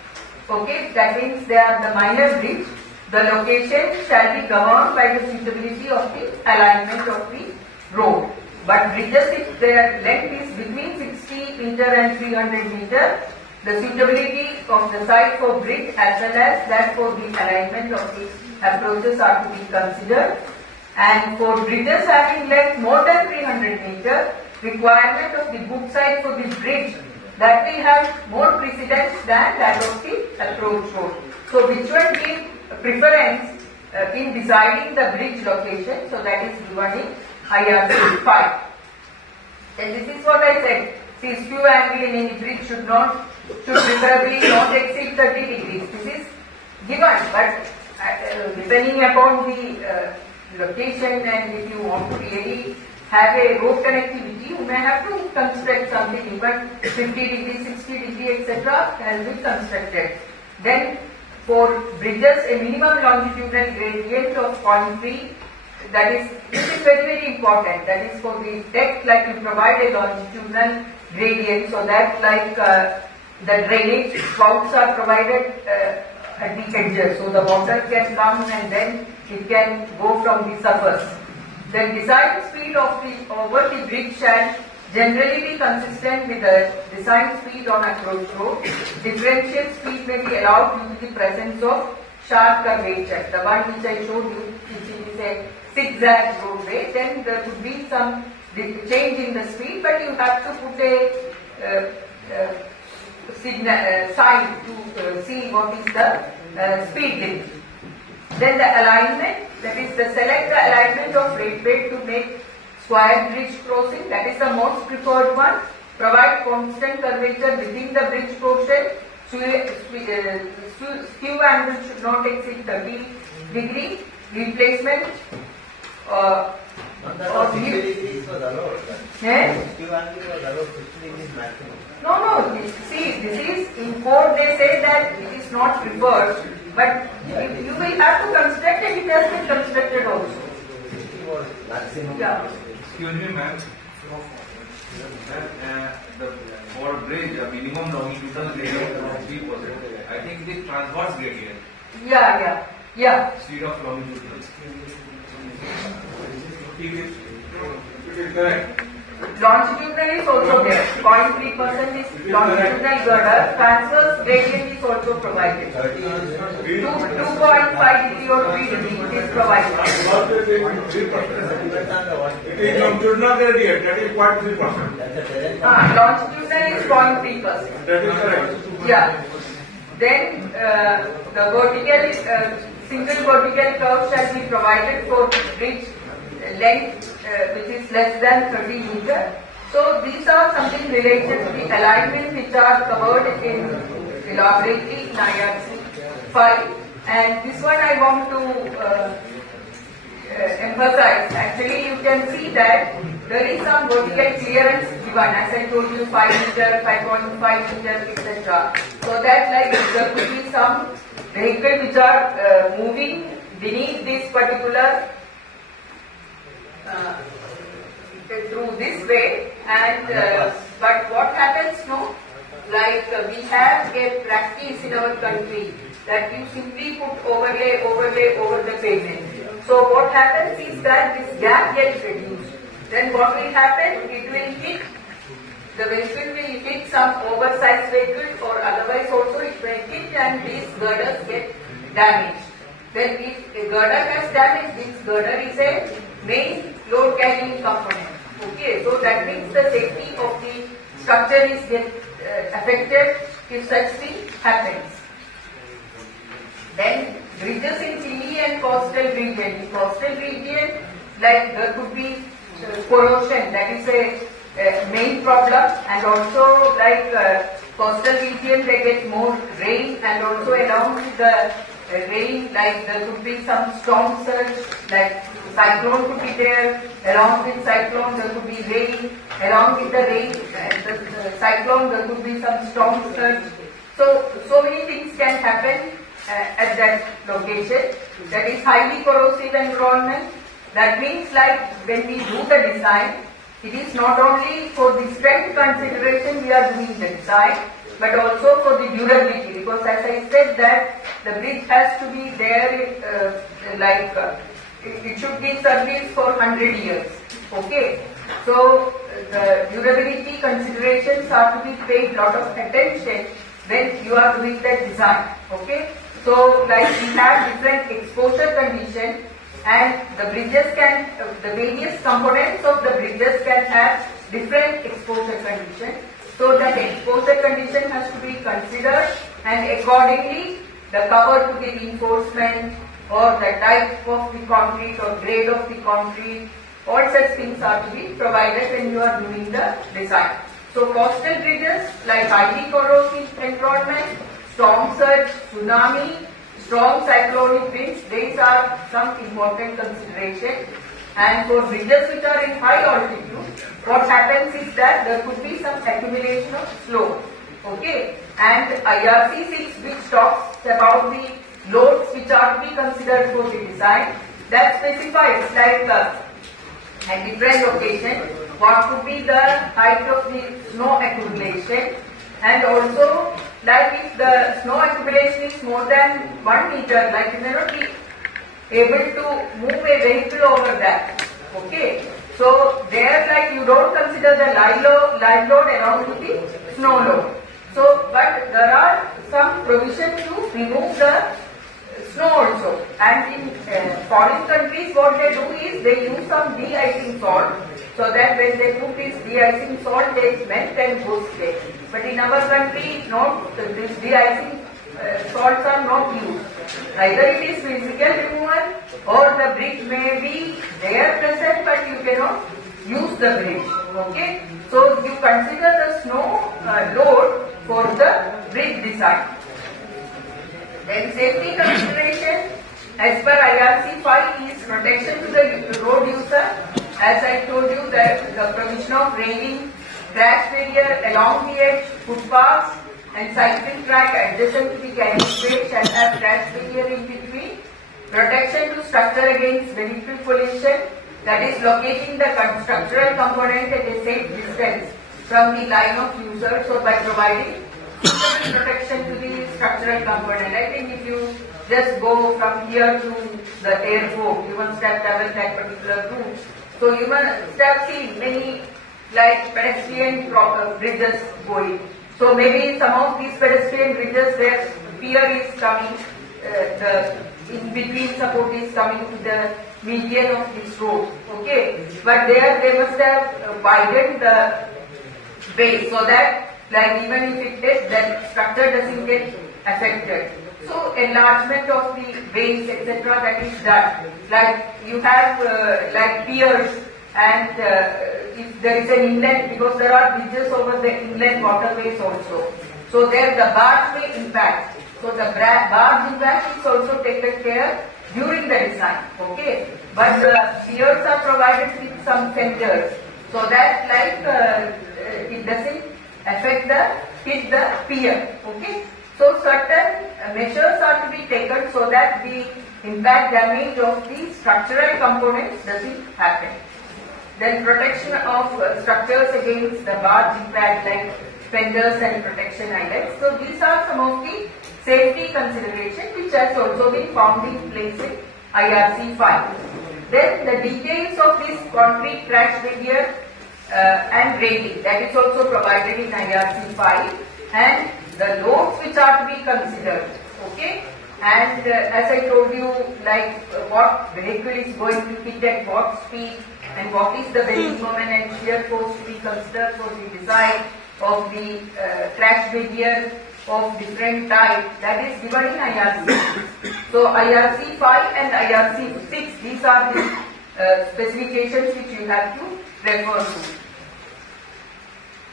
Okay, that means they are the minor bridge. The location shall be governed by the suitability of the alignment of the road. But bridges, if their length is between 60 meter and 300 meter, the suitability of the site for bridge as well as that for the alignment of the approaches are to be considered. And for bridges having length more than 300 meter, requirement of the book site for the bridge that will have more precedence than that of the approach road. So which one give preference in deciding the bridge location? So that is given in IRC 5. And this is what I said. See, skew angle in any bridge should preferably not exceed 30 degrees. This is given, but depending upon the location, and if you want to really have a road connectivity, you may have to construct something even 50 degrees, 60 degrees, etc. can be constructed. Then for bridges, a minimum longitudinal gradient of 0.3, this is very, very important. That is for the depth, like you provide a longitudinal gradient so that like the drainage spouts are provided at the edges, so the water can come and then it can go from the surface. The design speed of the over the bridge shall generally be consistent with the design speed on approach road. Differential speed may be allowed due to the presence of sharp curvature. The one which I showed you, which is a zigzag roadway, then there could be some change in the speed, but you have to put a sign to see what is the speed limit. Then the alignment, that is the select the alignment of freight bed to make square bridge crossing, that is the most preferred one. Provide constant curvature within the bridge portion. Skew angle should not exceed 30 degrees. Replacement Or 60 degrees was allowed. Yes? Skew angle was allowed 60 degrees maximum. No, see, this is, in code they say that it is not preferred, but you will have to construct it, it has been constructed also. 60 was maximum. Yeah. Excuse me, ma'am. For bridge, a minimum longitudinal gradient of 3%. I think it is transverse gradient. Yeah. Speed of longitudinal. It is correct. Longitudinal is also there. 0.3% is longitudinal girder. Transverse gradient is also provided. 2.5 degree or 3 degree it is provided. It is longitudinal gradient, that is 0.3%. Longitudinal is 0.3%. That is correct. Yeah. Then the vertical, single vertical curve shall be provided for bridge length which is less than 30 meter. So these are something related to the alignment which are covered in elaborately in IRC 5. And this one I want to emphasize. Actually, you can see that there is some vertical clearance given, as I told you, 5 meter, 5.5 meter, etc. So that like there could be some vehicle which are moving beneath this particular through this way, and but what happens, no? Like we have a practice in our country that you simply put overlay over the pavement. So what happens is that this gap gets reduced. Then what will happen? It will hit, the vehicle will hit some oversized vehicle, or otherwise also it may hit and these girders get damaged. Then if a girder has damage, this girder is a main load carrying component. Okay, so that means the safety of the structure is affected if such thing happens. Then bridges in hilly and coastal region. In coastal region, like there could be corrosion, that is a main problem, and also like coastal region they get more rain, and also along with the rain, like there could be some storm surge, like cyclone could be there, along with cyclone there could be rain, along with the rain and the cyclone there could be some storm surge. So many things can happen at that location. That is highly corrosive environment. That means like when we do the design, it is not only for the strength consideration we are doing the design, but also for the durability, because as I said that the bridge has to be there it should be service for 100 years. Okay, So the durability considerations are to be paid lot of attention when you are doing the design. Okay. So like we have different exposure conditions, and the bridges can, the various components of the bridges can have different exposure conditions. So that exposure condition has to be considered, and accordingly the cover to the reinforcement or the type of the concrete or grade of the concrete, all such things are to be provided when you are doing the design. So coastal bridges like highly corrosive environment, storm surge, tsunami, strong cyclonic winds, these are some important considerations. And for bridges which are in high altitude, what happens is that there could be some accumulation of slope. Okay, and IRC 6, which talks about the loads which are to be considered for the design, that specifies like at different locations what could be the height of the snow accumulation, and also like if the snow accumulation is more than 1 meter, like you may not be able to move a vehicle over that. Okay, so there like you don't consider the live load along with the snow load. So, but there are some provisions to remove the snow also, and in foreign countries what they do is they use some de-icing salt, so that when they put this de-icing salt they melt and goes there. But in our country, not this de-icing salts are not used. Either it is physical removal or the bridge may be there present but you cannot use the bridge. Okay, so you consider the snow load for the bridge design. Then safety consideration as per IRC 5 is protection to the road user. As I told you that the provision of railing, crash barrier along the edge, footpaths and cycling track adjacent to the carriage way shall have crash barrier in between. Protection to structure against vehicle collision, that is locating the structural component at a safe distance from the line of user. So by providing protection to the structural component, I think if you just go from here to the airport, you must have traveled that particular route. So you must have seen many like pedestrian bridges going. So maybe some of these pedestrian bridges where pier is coming, the in between support is coming to the median of this road. Okay, but there they must have widened the base so that like even if it is, that structure doesn't get affected. So enlargement of the base etc. that is done. Like you have like piers, and if there is an inlet, because there are bridges over the inlet waterways also. So there the barge may impact. So the barge impact is also taken care during the design. Okay, but the piers are provided with some fenders so that like it doesn't affect hit the pier. Okay, so certain measures are to be taken so that the impact damage of the structural components doesn't happen. Then protection of structures against the barge impact like fenders and protection eyelets. So these are some of the safety considerations which has also been found in place in IRC 5. Then the details of this concrete crash barrier and railing, that is also provided in IRC 5, and the loads which are to be considered. Okay, and as I told you, like what vehicle is going to hit at what speed, and what is the bending moment and shear force to be considered for the design of the crash barrier of different type, that is given in IRC. So IRC 5 and IRC 6, these are the specifications which you have to refer to.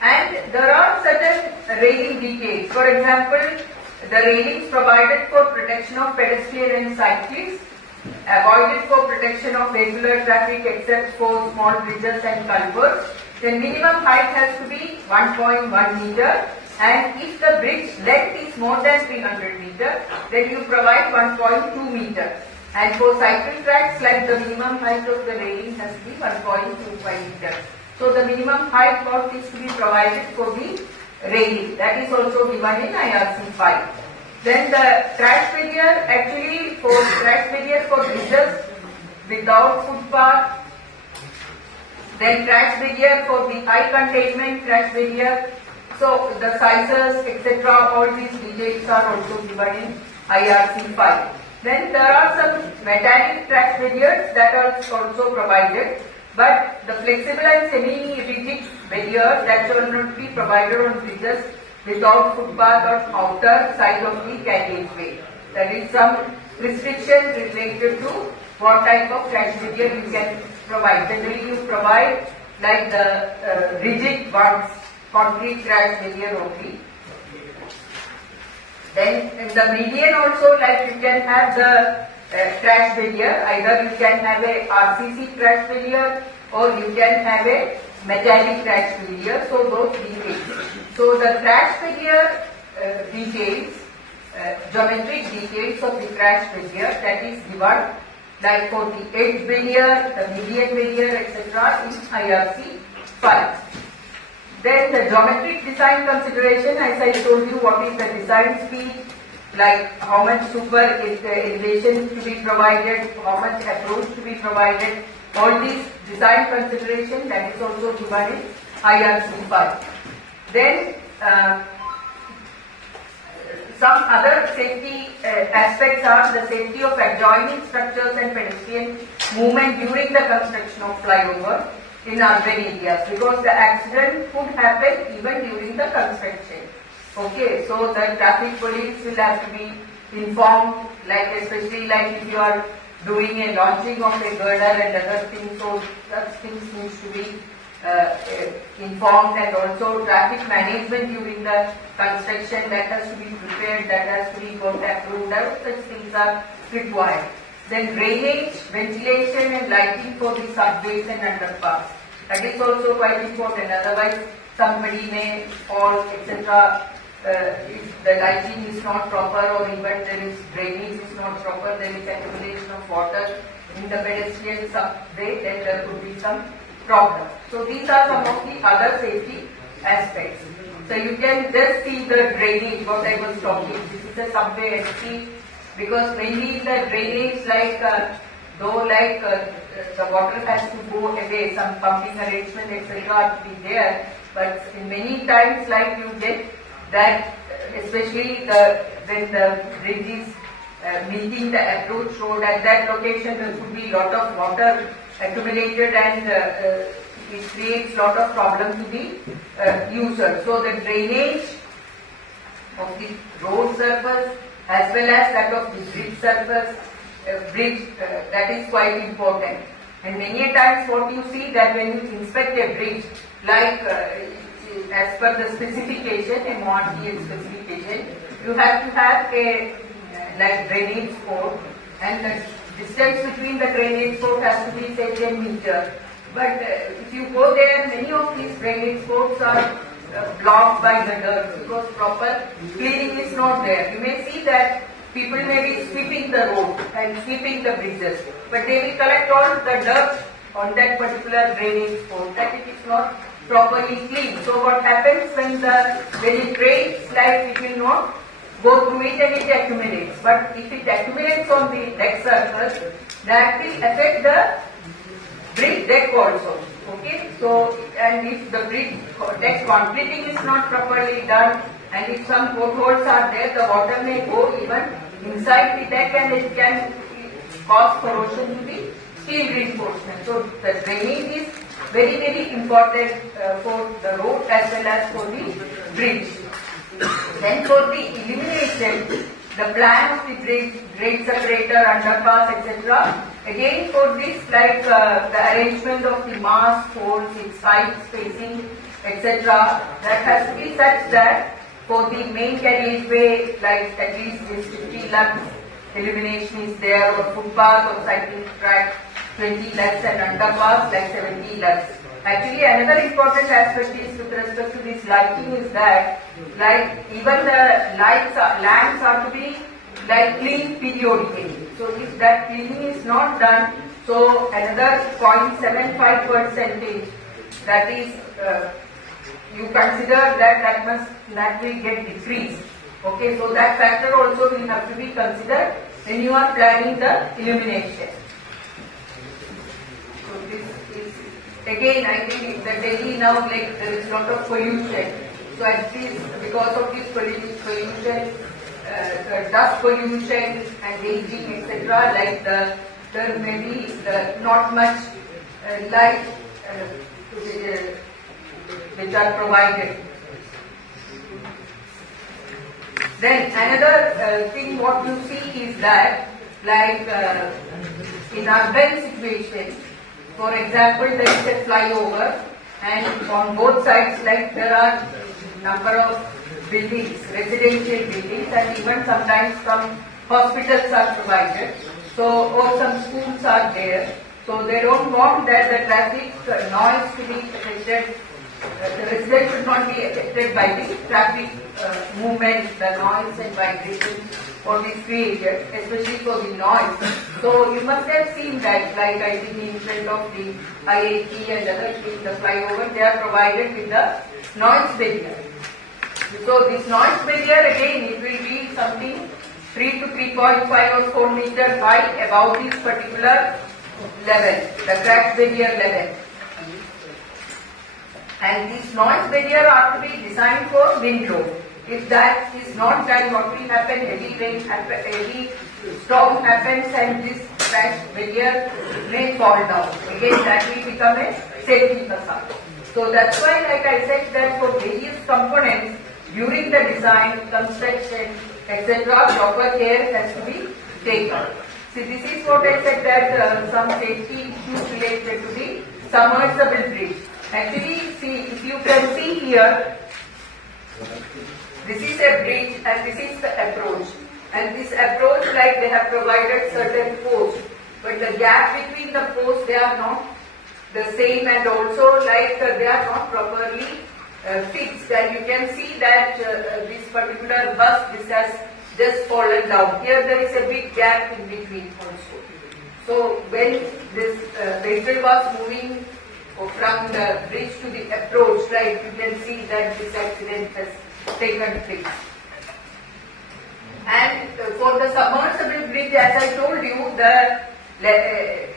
And there are certain railing details. For example, the railings provided for protection of pedestrian and cyclists, avoided for protection of vehicular traffic except for small bridges and culverts. The minimum height has to be 1.1 meter, and if the bridge length is more than 300 meter, then you provide 1.2 meter. And for cycle tracks, like the minimum height of the railing has to be 1.25 meter. So the minimum height what is to be provided for the railing, that is also given in IRC 5. Then the crash barrier, actually for crash barrier for bridges without footpath Then crash barrier for the high containment crash barrier. So the sizes, etc., all these details are also given in IRC file. Then there are some metallic crash barriers that are also provided, but the flexible and semi-rigid barriers that will not be provided on bridges without footpath or outer side of the carriageway. There is some restriction related to what type of crash barrier you can provide. Generally you provide like the rigid ones, concrete crash barrier only. Then in the median also, like you can have the crash barrier, either you can have a RCC crash barrier or you can have a metallic crash barrier. So those details. So the crash barrier details, geometric details of the crash barrier that is given like for the edge barrier, the median barrier, etc. in IRC file. Then the geometric design consideration, as I told you, what is the design speed, like how much super elevation to be provided, how much approach to be provided, all these design consideration that is also given in IRC file. Then some other safety aspects are the safety of adjoining structures and pedestrian movement during the construction of flyover in urban areas, because the accident could happen even during the construction. Okay, so the traffic police will have to be informed, like especially like if you are doing a launching of a girder and other things, so such things needs to be informed, and also traffic management during the construction that has to be prepared, that has to be got approved, all such things are required. Then drainage, ventilation and lighting for the subways and underpass. That is also quite important, otherwise somebody may fall, etc. If the lighting is not proper or even there is drainage is not proper, there is accumulation of water in the pedestrian subway, then there could be some problem. So these are some of the other safety aspects. So you can just see the drainage, what I was talking. This is a subway entry, because mainly the drainage, like though like the water has to go away, some pumping arrangement, etc. to be there, but in many times like you get that, especially when the bridge is meeting the approach road, at that location there could be lot of water accumulated, and it creates lot of problem to the user. So the drainage of the road surface as well as that of the bridge surface, that is quite important. And many a times what you see that when you inspect a bridge, like as per the specification, MRTL specification, you have to have a like drainage port, and the distance between the drainage port has to be say 10 meters. But if you go there, many of these drainage ports are blocked by the dirt because proper cleaning is not there. You may see that people may be sweeping the road and sweeping the bridges, but they will collect all the dirt on that particular drainage port, that it is not properly cleaned. So what happens when it rains, like it will not go through it and it accumulates. But if it accumulates on the deck surface, that will affect the bridge deck also. Okay, so and if the bridge deck concreting is not properly done, and if some potholes are there, the water may go even inside the deck and it can cause corrosion to the steel reinforcement. So the drainage is very, very important for the road as well as for the bridge. Then for the illumination, the plan of the bridge, grade separator, underpass, etc. Again for this, like the arrangement of the mast, poles, its height, spacing, etc. That has to be such that for the main carriageway, like at least this 50 lux illumination is there, or footpath or cycling track 20 lux, and underpass like 70 lux. Actually, another important aspect is with respect to this lighting is that, like even the lamps are to be like cleaned periodically. So if that cleaning is not done, so another 0.75%, that is, you consider that will get decreased. Okay, so that factor also will have to be considered when you are planning the illumination. So this is again, I think the Delhi now, like, there is a lot of pollution. So at least because of this pollution, dust pollution and aging, etc., like there may be not much light which are provided. Then another thing what you see is that, like in urban situations, for example, there is a flyover, and on both sides, like, there are number of buildings, residential buildings, and even sometimes some hospitals are provided. So, or some schools are there. So they don't want that the traffic noise to be affected. The residents should not be affected by the traffic movement, the noise and vibration what is created, especially for the noise. So you must have seen that, like I think in front of the IIT and other things, the flyover, they are provided with the noise barrier. So this noise barrier, again, it will be something 3 to 3.5 or 4 meter high above this particular level, the crash barrier level. And this noise barrier are to be designed for wind load. If that is not done, what will happen? Heavy rain, heavy storm happens, and this crash barrier may fall down. Again, that will become a safety hazard. So that's why, like I said, that for various components during the design, construction, etc., proper care has to be taken. See, this is what I said, that some safety issues related to the submersible bridge. Actually, see, if you can see here, this is a bridge and this is the approach. And this approach, like, they have provided certain posts, but the gap between the posts, they are not the same, and also, like, they are not properly fixed. And you can see that this particular bus, this has just fallen down. Here there is a big gap in between also. So when this vehicle was moving from the bridge to the approach, right, you can see that this accident has taken place. And for the submersible bridge, as I told you, the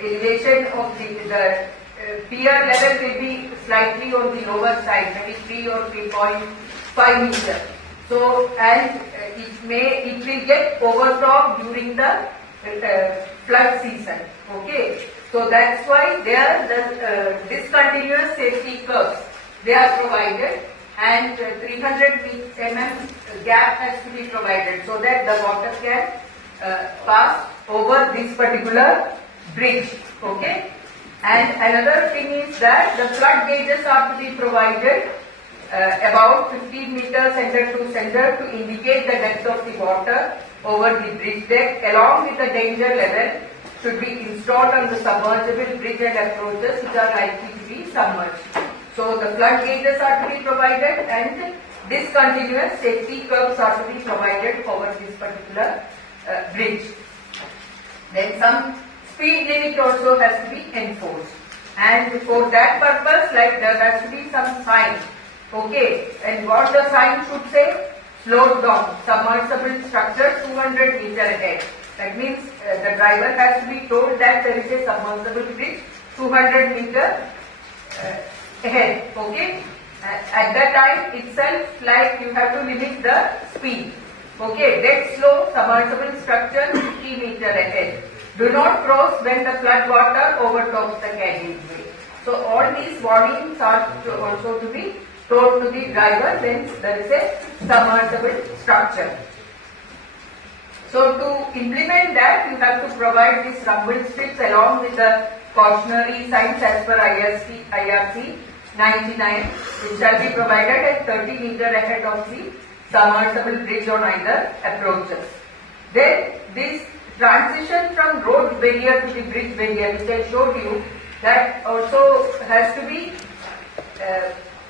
elevation of the pier level will be slightly on the lower side, maybe 3 or 3.5 meters. So, and it will get overtopped during the flood season. Okay. So that's why there the discontinuous safety curbs, they are provided, and 300 mm gap has to be provided so that the water can pass over this particular bridge. Okay. And another thing is that the flood gauges are to be provided about 15 meters center to center to indicate the depth of the water over the bridge deck, along with the danger level should be installed on the submersible bridge and approaches which are likely to be submerged. So the flood gauges are to be provided, and discontinuous safety curbs are to be provided over this particular bridge. Then some speed limit also has to be enforced, and for that purpose, like, there has to be some sign. Okay, and what the sign should say? Slow down, submersible structure 200 meter ahead. That means the driver has to be told that there is a submersible bridge 200 meter ahead. Okay, at that time itself, like, you have to limit the speed. Okay, dead slow, submersible structure 50 meter ahead. Do not cross when the flood water overtops the carriageway. So all these warnings are also to be told to the driver when there is a submersible structure. So to implement that, you have to provide these rumble strips along with the cautionary signs as per IRC 99, which shall be provided at 30 meter ahead of the submersible bridge on either approaches. Then this transition from road barrier to the bridge barrier, which I showed you, that also has to be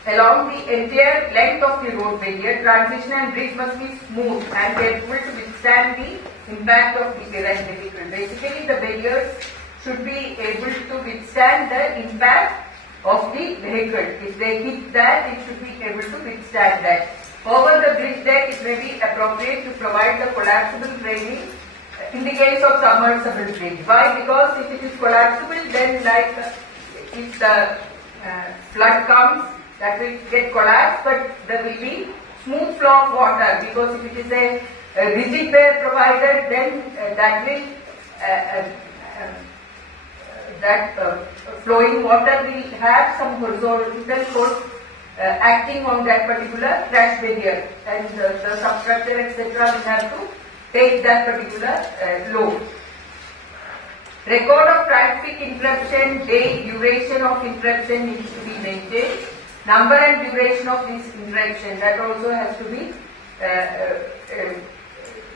along the entire length of the road barrier. Transition and bridge must be smooth and able to withstand the impact of the errant vehicle. Basically, the barriers should be able to withstand the impact of the vehicle. If they hit that, it should be able to withstand that. Over the bridge deck, it may be appropriate to provide the collapsible railing in the case of submersible bridge. Why? Because if it is collapsible, then, like, if the flood comes, that will get collapsed, but there will be smooth flow of water, because if it is a rigid pier provided, then that will flowing water will have some horizontal force acting on that particular crash barrier, and the substructure etc. will have to take that particular load. Record of traffic interruption, day, duration of interruption needs to be maintained. Number and duration of this interruption, that also has to be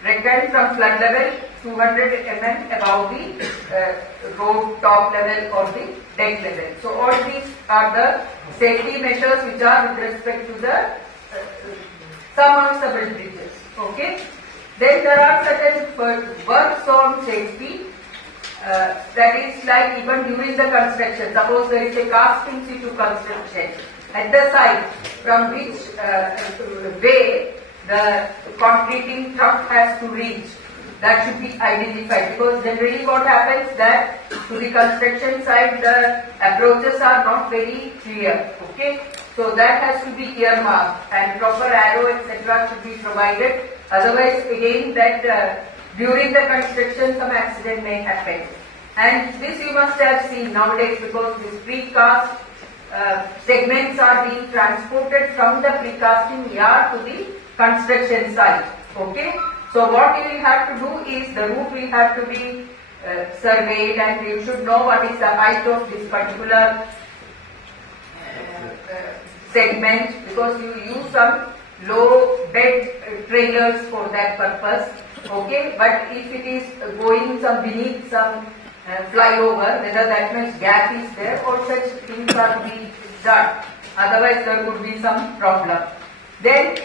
reckoned from flood level 200 mm above the road top level or the deck level. So all these are the safety measures which are with respect to the submersible bridges. Okay. Then there are certain works on safety. That is like even during the construction. Suppose there is a cast in situ construction at the site from which way the concreting truck has to reach. That should be identified, because generally what happens that to the construction site the approaches are not very clear. Okay, so that has to be earmarked and proper arrow etc. should be provided. Otherwise, again that during the construction some accident may happen. And this you must have seen nowadays, because these precast segments are being transported from the precasting yard to the construction site. Okay. So what you will have to do is the route will have to be surveyed, and you should know what is the height of this particular segment, because you use some low bed trailers for that purpose. Okay, but if it is going some beneath some flyover, whether that much gap is there, or such things are to be done. Otherwise there could be some problem. Then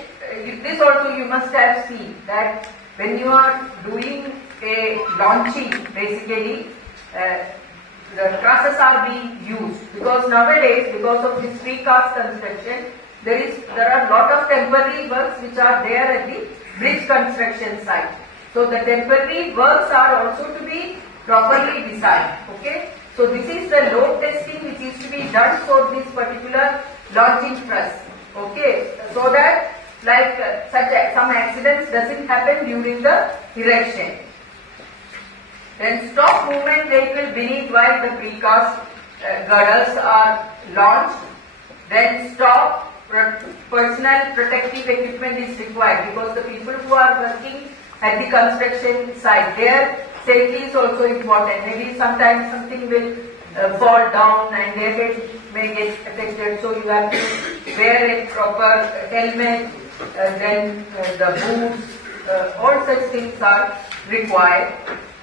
this also you must have seen that when you are doing a launching, basically the trusses are being used, because nowadays, because of this precast construction, there are lot of temporary works which are there at the bridge construction site. So the temporary works are also to be properly designed. Okay, so this is the load testing which is to be done for this particular launching truss. Okay, so that like some accidents doesn't happen during the erection. Then stop movement vehicle beneath while the precast girders are launched. Then stop, personal protective equipment is required, because the people who are working at the construction site, their safety is also important. Maybe sometimes something will fall down and their head may get affected, so you have to wear a proper helmet, then the boots, all such things are required.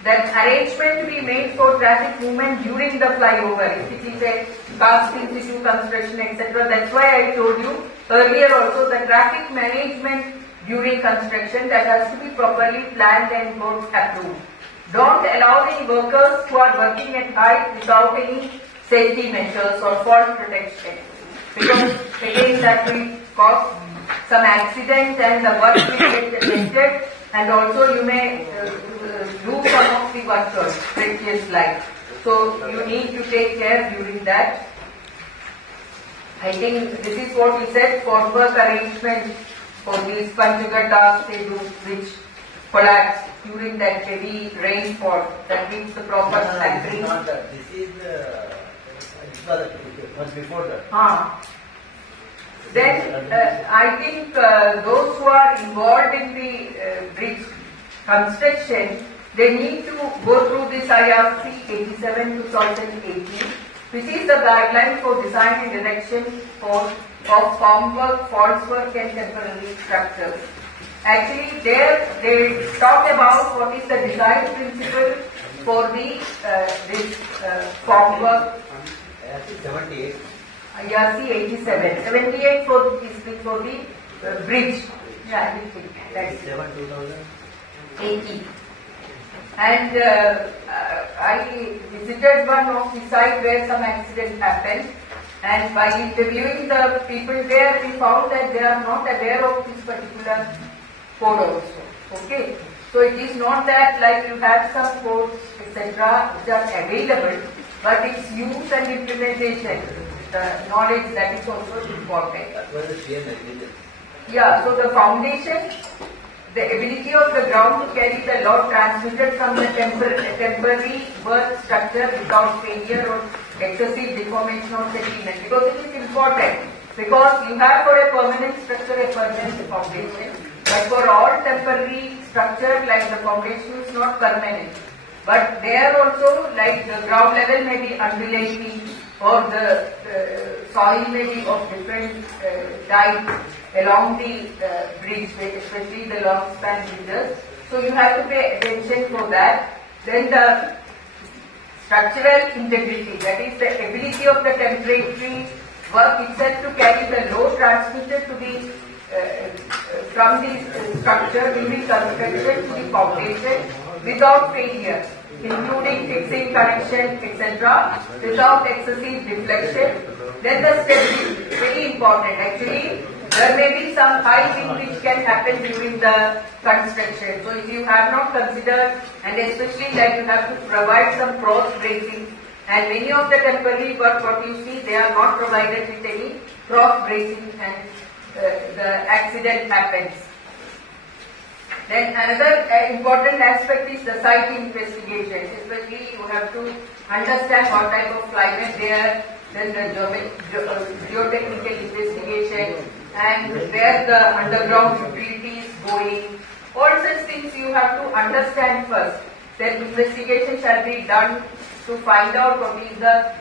Then arrangement to be made for traffic movement during the flyover. If it is a cast in situ construction, etc. That's why I told you earlier also the traffic management during construction, that has to be properly planned and board approved. Don't allow any workers who are working at height without any safety measures or fault protection, because again that will cause some accident and the work will get affected, and also you may lose some of the workers' precious life. So you need to take care during that. I think this is what we said, for work arrangement for these Panchagata which collapse during that heavy rainfall, that needs the proper anchoring. Not that. This was much before that. Then I think those who are involved in the bridge construction, they need to go through this IRC 87/2018, which is the guideline for design and erection of formwork, false work and temporary structures. Actually, there they talk about what is the design principle for the this formwork. 78. IRC 87. 78 is for the bridge. Yeah, I think that's 7/2018. And I visited one of the sites where some accident happened, and by interviewing the people there, we found that they are not aware of this particular code also. Okay, so it is not that like you have some codes etc. which are available, but its use and implementation the knowledge that is also important. That's why the sheer negligence. Yeah, so the foundation, the ability of the ground to carry the load transmitted from the temporary earth structure without failure or excessive deformation or settlement, because it is important. Because you have for a permanent structure a permanent foundation, but for all temporary structure, like the foundation is not permanent. But there also, like the ground level may be undulating, or the soil may be of different type along the bridge, especially the long span bridges. So you have to pay attention for that. Then the structural integrity, that is the ability of the temporary work itself to carry the load transmitted to the from the structure will be constructed to the foundation without failure, including fixing connection, etc., without excessive deflection. Then the stability, very important. Actually, there may be some high wind which can happen during the construction. So if you have not considered, and especially like you have to provide some cross bracing, and many of the temporary work what you see, they are not provided with any cross bracing, and the accident happens. Then another important aspect is the site investigation. Especially you have to understand what type of climate there, then the geotechnical investigation, and where the underground utility is going. All such things you have to understand first. Then investigation shall be done to find out what is the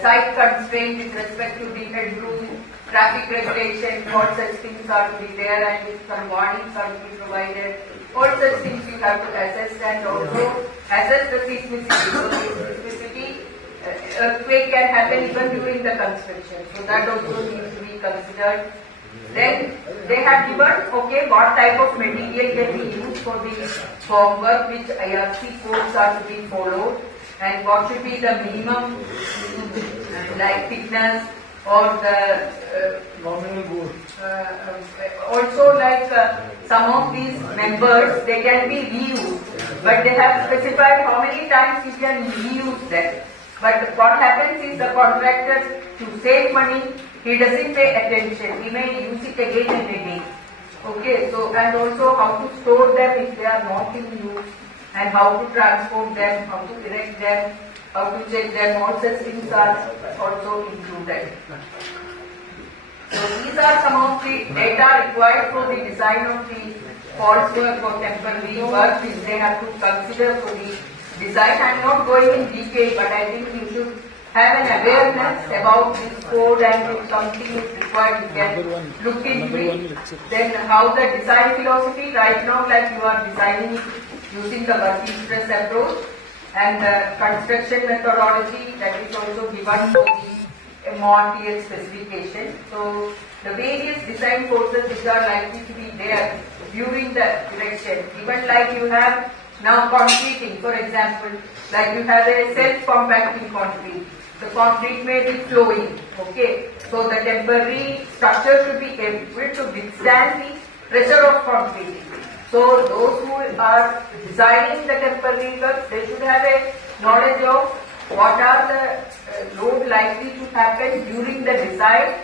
site constraint with respect to the headroom, traffic regulation, what such things are to be there, and if some warnings are to be provided. All such things you have to assess, and also assess the seismicity. So seismicity, earthquake can happen even during the construction. So that also needs to be considered. Then they have given, okay, what type of material can be used for the formwork, which IRC codes are to be followed, and what should be the minimum like thickness or the also like some of these members, they can be reused, but they have specified how many times you can reuse them. But what happens is the contractor, to save money, he doesn't pay attention. He may use it again and again. Okay, so and also how to store them if they are not in use, and how to transport them, how to erect them, how to check them. All such things are also included. So these are some of the data required for the design of the false work or temporary work which they have to consider for the design. I am not going in detail, but I think you should have an awareness about this code, and if something is required, you can look into it. Then how the design philosophy, right now like you are designing it using the working stress approach, and the construction methodology that is also given for the MORTL specification. So the various design forces which are likely to be there during the erection, even like you have now concreting, for example, like you have a self-compacting concrete. The concrete may be flowing, okay. So the temporary structure should be able to withstand the pressure of concrete. So those who are designing the temporary works, they should have a knowledge of what are the load likely to happen during the design,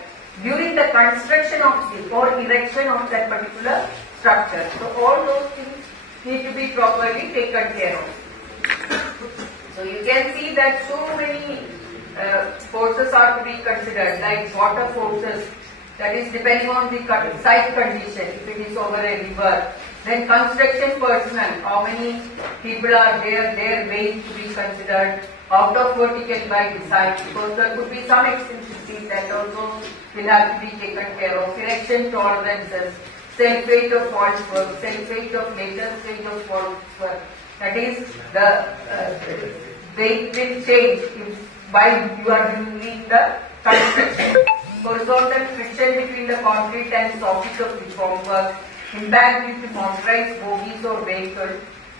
during the construction of the or erection of that particular structure. So all those things need to be properly taken care of. So you can see that so many forces are to be considered, like water forces, that is depending on the site condition, if it is over a river. Then construction personnel, how many people are there, their weight to be considered, out of vertical by design, because there could be some eccentricities that also will have to be taken care of. Erection tolerances, self-weight of false work, self-weight of later stage of false work. That is, the weight will change while you are doing the construction. Horizontal friction between the concrete and soffit of the formwork, impact with the motorized bogies or vehicles,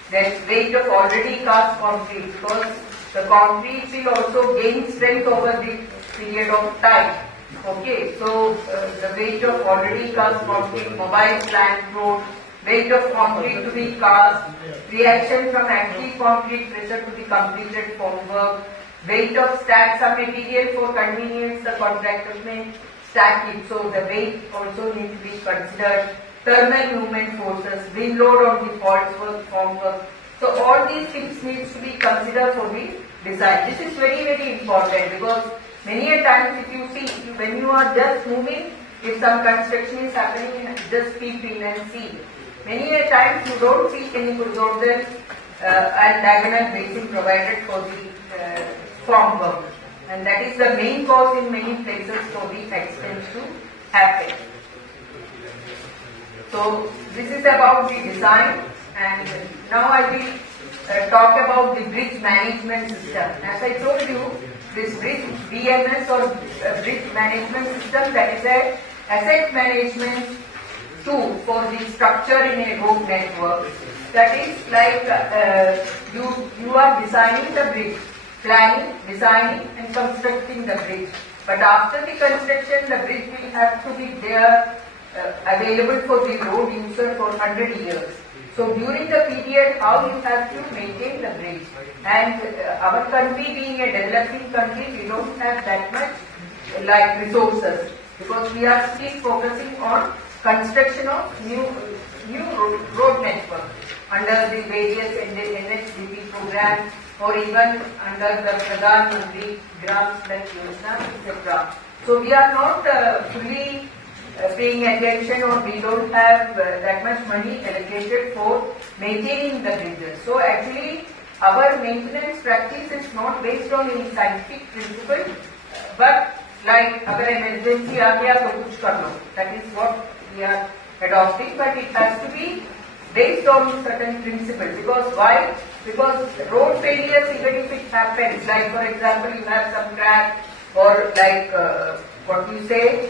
then weight of already cast concrete, because the concrete will also gain strength over the period of time. Okay, so the weight of already cast concrete, mobile plant road, weight of concrete to be cast, reaction from active concrete pressure to the completed formwork, weight of stack some material for convenience, the contractors may stack it. So the weight also need to be considered. Thermal movement forces, wind load on the fault work, formwork. So all these things needs to be considered for the design. This is very, very important because many a times if you see, when you are just moving, if some construction is happening, just peep in and see. Many a times you don't see any horizontal and diagonal bracing provided for the formwork. And that is the main cause in many places for the accidents to happen. So this is about the design, and now I will talk about the bridge management system. As I told you, this bridge BMS or bridge management system, that is a asset management tool for the structure in a road network. That is like you are designing the bridge, planning, designing and constructing the bridge. But after the construction, the bridge will have to be there available for the road user for 100 years. So during the period, how you have to maintain the bridge. And our country being a developing country, we don't have that much like resources because we are still focusing on construction of new road network under the various NHDP programs or even under the Pradhan Mantri Gram Sadak Yojana, etc. So we are not fully paying attention, or we don't have that much money allocated for maintaining the bridges. So actually our maintenance practice is not based on any scientific principle, but like अगर emergency आ गया तो कुछ कर लो. That is what we are adopting, but it has to be based on certain principles. Because why? Because road failures, even if it happens, like for example you have some crack or like what you say,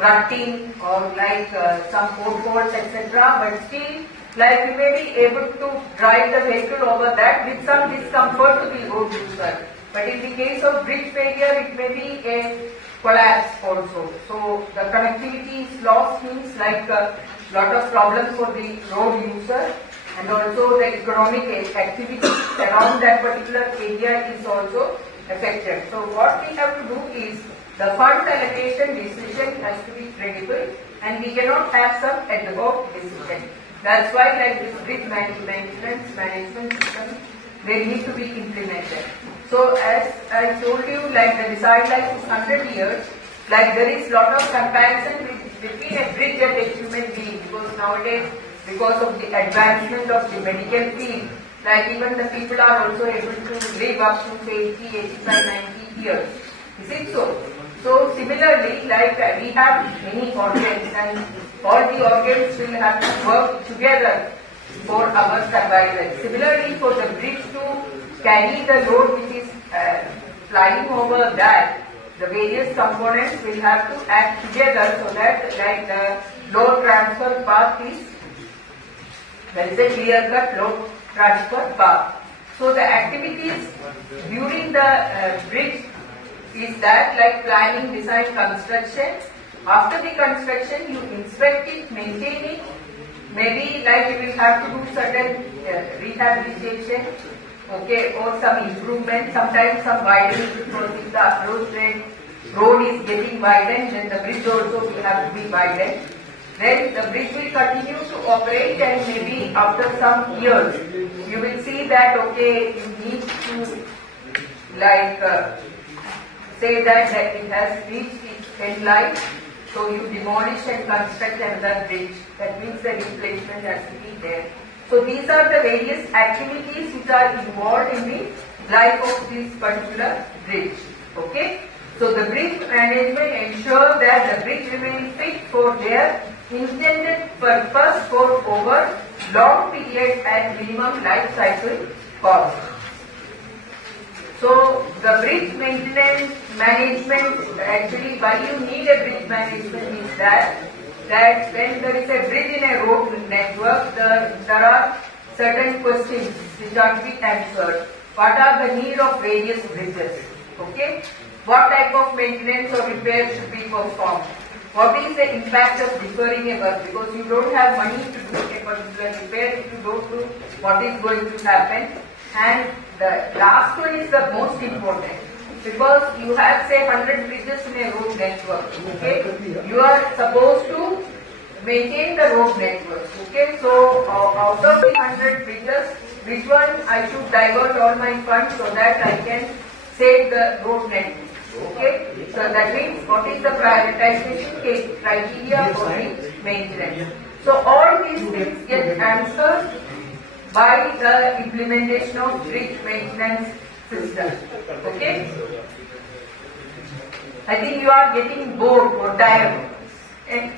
rutting or like some potholes, etc. But still, like you may be able to drive the vehicle over that with some discomfort to the road user. But in the case of bridge failure, it may be a collapse also. So the connectivity is lost, means like a lot of problems for the road user, and also the economic activity around that particular area is also affected. So what we have to do is the fund allocation decision has to be credible, and we cannot have some ad hoc decision. That's why like this bridge maintenance management system, they need to be implemented. So as I told you, like the design life is 100 years, like there is lot of comparison between a bridge and a human being, because nowadays, because of the advancement of the medical field, like even the people are also able to live up to say 80, 85, 90 years. Is it so? So similarly, like we have many organs, and all the organs will have to work together for our survival. Similarly, for the bridge to carry the load which is flying over that, the various components will have to act together so that like the load transfer path is, there is a clear-cut load transfer path. So the activities during the bridge is that like planning, design, construction. After the construction, you inspect it, maintain it. Maybe like you will have to do certain rehabilitation, okay, or some improvement. Sometimes some widening, because if the approach road is getting widened, then the bridge also will have to be widened. Then the bridge will continue to operate, and maybe after some years, you will see that okay, you need to like say that it has reached its end life, so you demolish and construct another bridge. That means the replacement has to be there. So these are the various activities which are involved in the life of this particular bridge. Okay. So the bridge management ensures that the bridge remains fit for their intended purpose for over long period at minimum life cycle cost. So the bridge maintenance management, actually why you need a bridge management is that when there is a bridge in a road network, there are certain questions which are to be answered. What are the need of various bridges? Okay? What type of maintenance or repair should be performed? What is the impact of deferring a work? Because you don't have money to do a particular repair if you don't know what is going to happen. And the last one is the most important because you have say 100 bridges in a road network. Okay, you are supposed to maintain the road network. Okay, so out of the 100 bridges, which one I should divert all my funds so that I can save the road network. Okay, so that means what is the prioritization criteria for the maintenance. So all these things get answered by the implementation of bridge maintenance system. Okay, I think you are getting bored or tired. Okay?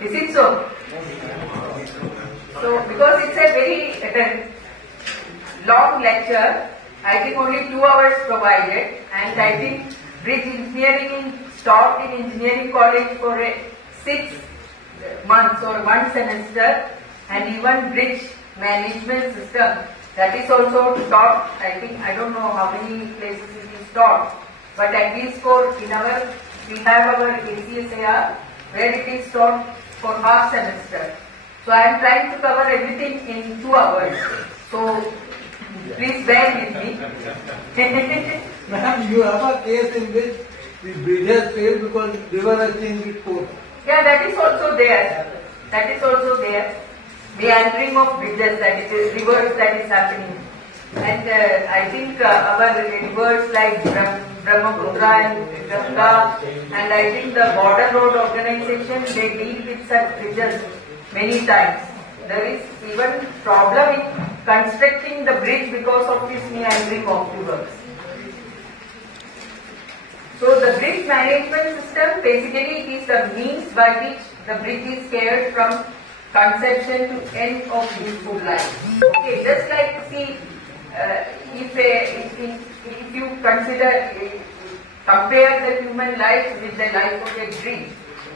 Is it so? So because it's a very long lecture, I think only 2 hours provided, and I think bridge engineering stopped in engineering college for 6 months or 1 semester, and even bridge management system that is also stopped. I think I don't know how many places it is stopped, but at least we have our ACSAR where it is stopped for half semester. So I am trying to cover everything in 2 hours. So please bear with me. Ma'am, you have a case in which the bridges failed because river has changed its course. Yeah, that is also there. That is also there. Meandering of bridges, that is rivers that is happening. And I think our rivers like Brahmaputra and Ganga, and I think the Border Road Organization, they deal with such bridges many times. There is even problem in constructing the bridge because of this meandering of rivers. So the bridge management system basically is the means by which the bridge is cared from conception to end of useful life. Okay, just like see, if you compare the human life with the life of a bridge,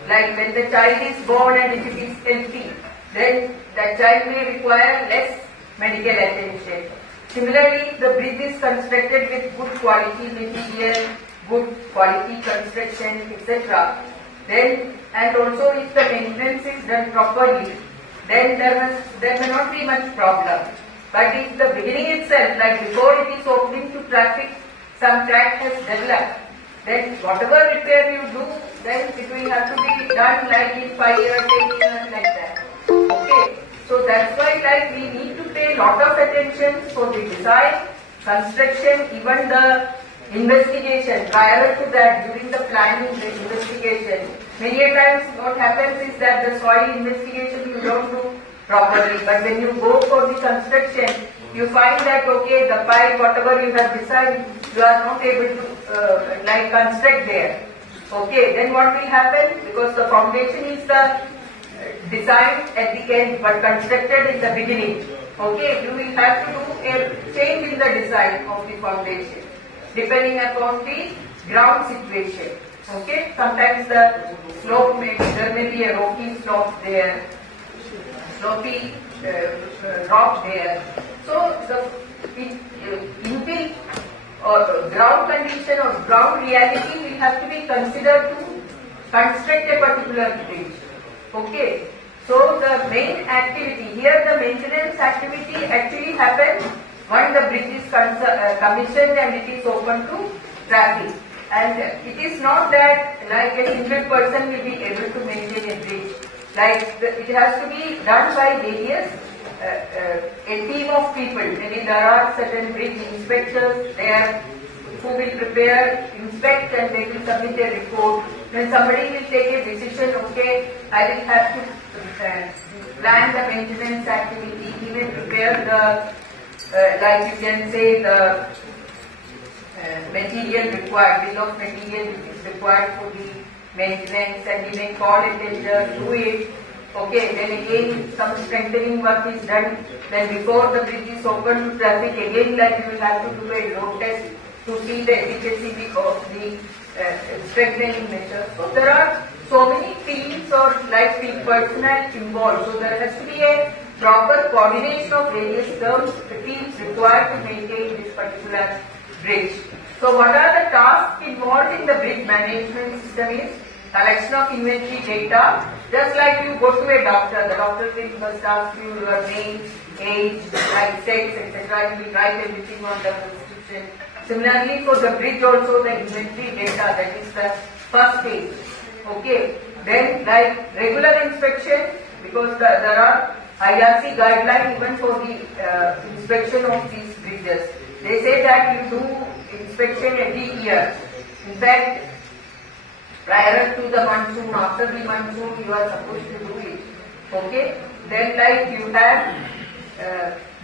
like when the child is born and if it is healthy, then that child may require less medical attention. Similarly, if the bridge is constructed with good quality material, good quality construction, etc., then and also if the maintenance is done properly, then there may not be much problem. But if the beginning itself, like before it is opening to traffic, some crack has developed, then whatever repair you do, then it will have to be done like in 5 years, 10 years, like that. Okay, so that's why like we need to pay lot of attention for the design, construction, even the investigation. Prior to that, during the planning, the investigation, many a times what happens is that the soil investigation you don't do properly, but when you go for the construction, you find that okay, the pipe, whatever you have designed, you are not able to like construct there. Okay, then what will happen? Because the foundation is the designed at the end but constructed in the beginning. Okay, you will have to do a change in the design of the foundation depending upon the ground situation. Okay, sometimes the slope there may be a rocky slope there, slopy rock there. So the inbuilt or ground condition or ground reality will have to be considered to construct a particular bridge. Okay, so the main activity here, the maintenance activity actually happens when the bridge is commissioned and it is open to traffic. And it is not that like a single person will be able to maintain a bridge. Like it has to be done by various a team of people. Maybe there are certain bridge inspectors there who will prepare, inspect, and they will submit a report. Then somebody will take a decision, okay, I will have to plan the maintenance activity, he will prepare the, like you can say, the material required, bill of material which is required for the maintenance, and he may call a tender, do it. Okay, then again some strengthening work is done. Then before the bridge is open to traffic, again like you will have to do a road test to see the efficacy of the strengthening measures. So there are so many teams or like the personnel involved. So there has to be a proper coordination of various teams required to maintain this particular bridge. So what are the tasks involved in the bridge management system is collection of inventory data. Just like you go to a doctor, the doctor will first ask you your name, age, like sex, etc. You will write everything on the prescription. Similarly, for the bridge also the inventory data, that is the first page. Okay. Then like regular inspection, because there are IRC guidelines even for the inspection of these bridges. They say that you do inspection every year. In fact, prior to the monsoon, after the monsoon, you are supposed to do it. Okay. Then like you have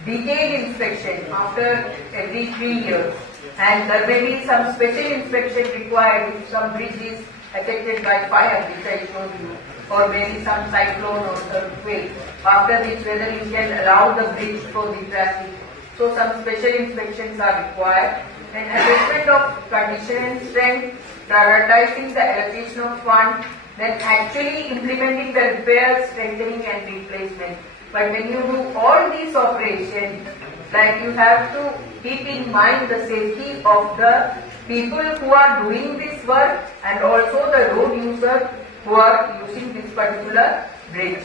detailed inspection after every 3 years, and there may be some special inspection required if some bridge is affected by fire, which I showed you, or maybe some cyclone or earthquake, after which whether you can allow the bridge for the traffic. So some special inspections are required. Then assessment of condition and strength, prioritizing the allocation of funds, then actually implementing the repairs, strengthening and replacement. But when you do all these operations, like you have to keep in mind the safety of the people who are doing this work and also the road users who are using this particular bridge.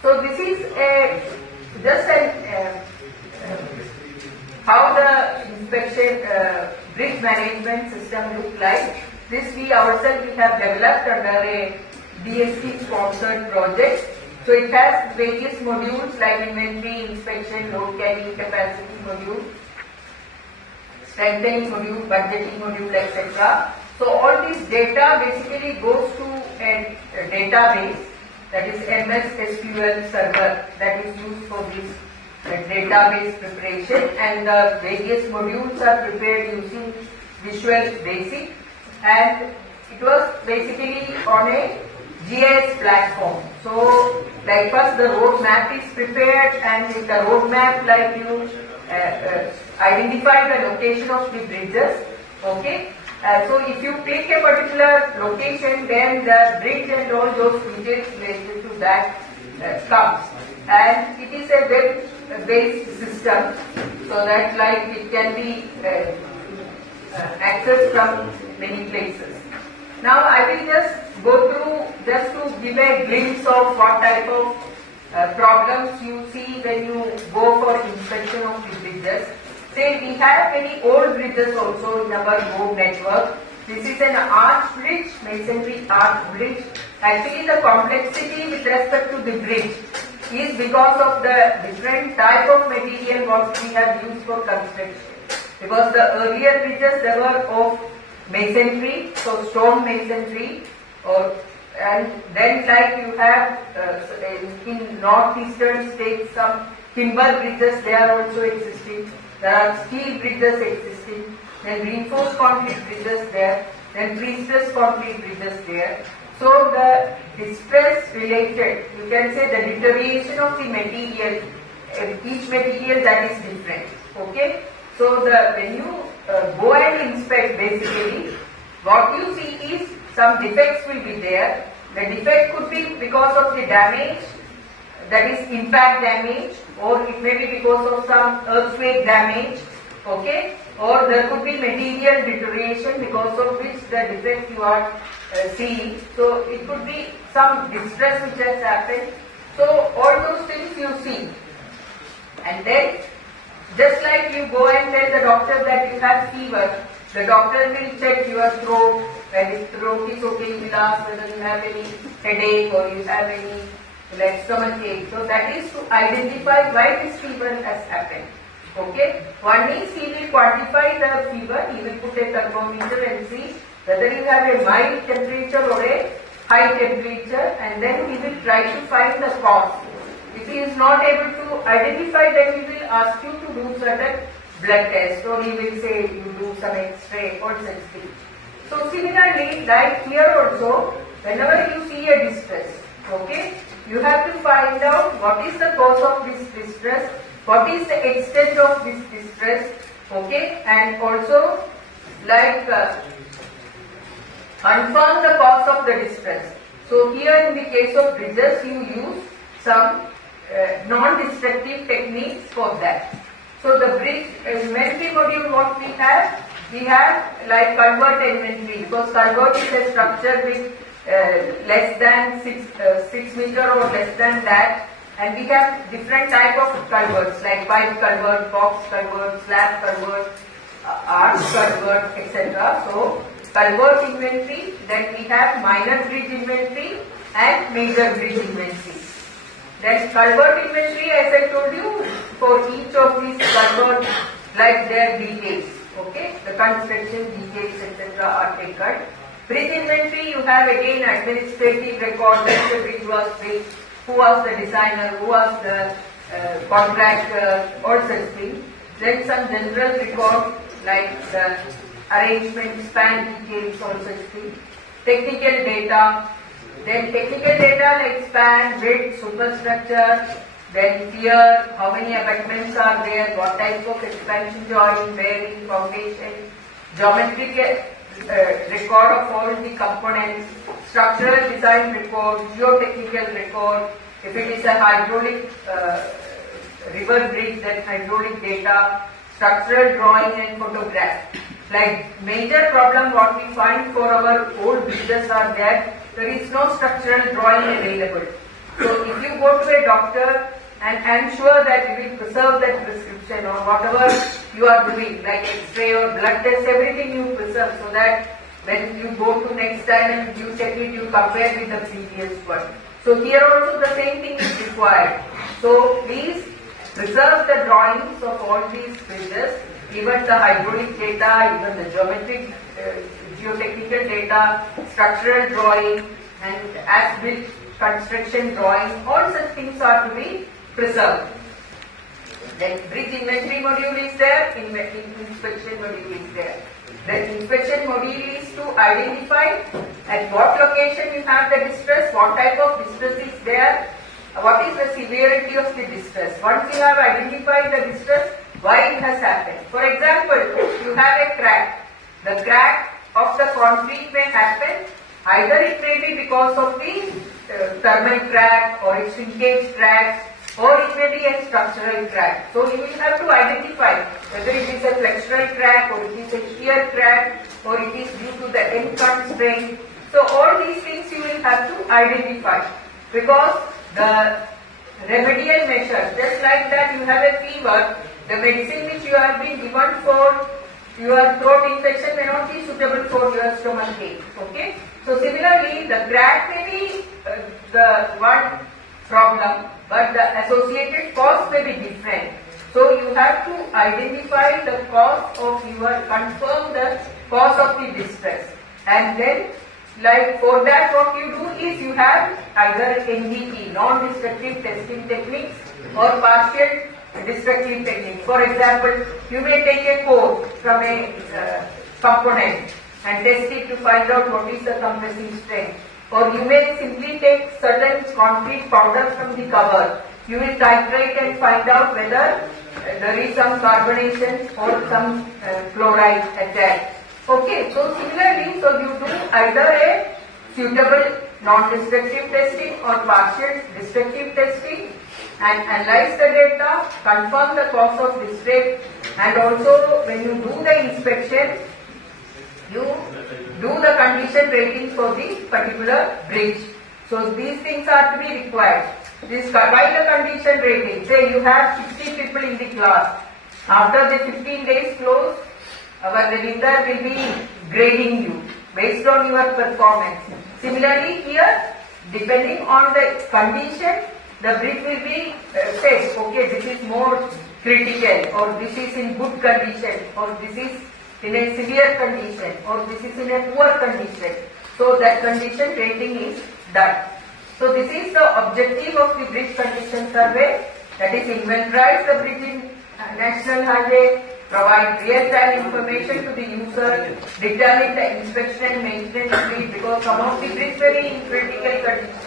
So this is just how the inspection bridge management system looks like. This we ourselves have developed under a DST sponsored project. So it has various modules like inventory, inspection, load carrying capacity module, strengthening module, budgeting module, etc. So all this data basically goes to a database, that is MS SQL server, that is used for this database preparation, and the various modules are prepared using Visual Basic, and it was basically on a GIS platform. So like first the road map is prepared, and in the road map like you identify the location of the bridges. Okay. So if you pick a particular location, then the bridge and all those details related to that comes. And it is a web-based system, so that like it can be accessed from many places. Now I will just go through just to give a glimpse of what type of problems you see when you go for inspection of the bridges. Say we have many old bridges also in our road network. This is an arch bridge, masonry arch bridge. Actually the complexity with respect to the bridge is because of the different type of material what we have used for construction. Because the earlier bridges they were of masonry, so stone masonry, and then like you have in northeastern states some timber bridges, they are also existing. There are steel bridges existing, then reinforced concrete bridges there, then pre-stressed concrete bridges there. So the distress related, you can say the deterioration of the material, each material that is different. Okay. So when you go and inspect, basically what you see is some defects will be there. The defect could be because of the damage, that is impact damage, or it may be because of some earthquake damage. Okay, or there could be material deterioration because of which the defect you are seeing. So it could be some distress which has happened. So all those things you see, and then just like you go and tell the doctor that you have fever, the doctor will check your throat. When his throat is okay, he will ask whether you have any headache or you have any like stomach ache. So that is to identify why this fever has happened. Okay. One is he will quantify the fever. He will put a thermometer and see whether you have a mild temperature or a high temperature, and then he will try to find the cause. If he is not able to identify, then he will ask you to do certain blood tests, or he will say you do some X-ray or such thing. So similarly, like here also, whenever you see a distress, okay, you have to find out what is the cause of this distress, what is the extent of this distress, okay, and also like confirm the cause of the distress. So here in the case of bridges, you use some non-destructive techniques for that. So the bridge inventory module what we have like convert inventory, because convert is a structure with less than 6 meter or less than that, And we have different type of culverts like pipe culvert, box culvert, slab culvert, arch culvert, etc. So culvert inventory, then we have minor bridge inventory and major bridge inventory. Then culvert inventory, as I told you, for each of these culverts, like their details, okay, the construction details, etc. are taken. Bridge inventory, you have again administrative record, when the bridge was built, who was the designer, who was the contractor, all such things. Then some general record like the arrangement, span details, all such things. Technical data, then technical data like span, width, superstructure, then pier, how many abutments are there, what type of expansion joint, bearing, foundation, geometric record of all the components, structural design record, geotechnical record, if it is a hydraulic river bridge, then hydraulic data, structural drawing and photograph. Like major problem what we find for our old bridges are that there is no structural drawing available. So if you go to a doctor and I'm sure that you will preserve that prescription or whatever you are doing, like X-ray or blood test, everything you preserve so that when you go to next time and you check it, you compare with the previous one. So here also the same thing is required. So please preserve the drawings of all these bridges, even the hydraulic data, even the geometric, geotechnical data, structural drawing and as-built construction drawing, all such things are to be preserved. Then bridge inventory module is there, inspection module is there. The inspection module is to identify at what location you have the distress, what type of distress is there, what is the severity of the distress. Once you have identified the distress, why it has happened. For example, you have a crack. The crack of the concrete may happen, either it may be because of the thermal crack or a shrinkage crack, or it may be a structural crack. So you will have to identify whether it is a flexural crack or it is a shear crack or it is due to the end constraint. So all these things you will have to identify, because the remedial measures, just like that you have a fever, the medicine which you have been given for your throat infection may not be suitable for your stomach ache. Okay? So similarly, the crack may be the one problem, but the associated cause may be different. So you have to identify the cause of confirm the cause of the distress. And then, like for that what you do is you have either NDT, non-destructive testing techniques, or partial destructive technique. For example, you may take a core from a component and test it to find out what is the compressive strength. Or you may simply take certain concrete powder from the cover. You will titrate and find out whether there is some carbonation or some chloride attached. Okay, so similarly, so you do either a suitable non-destructive testing or partial destructive testing and analyze the data, confirm the cause of distress, and also when you do the inspection, you do the condition rating for the particular bridge. So these things are to be required. By the condition rating, say you have 60 people in the class. After the 15 days close, our revinder will be grading you based on your performance. Similarly here, depending on the condition, the bridge will be said, okay, this is more critical, or this is in good condition, or this is in a severe condition, or this is in a poor condition. So that condition rating is done. So this is the objective of the bridge condition survey, that is inventorize the bridge in national highway, provide real-time information to the user, determine the inspection and maintenance need, because some of the bridge very in critical condition.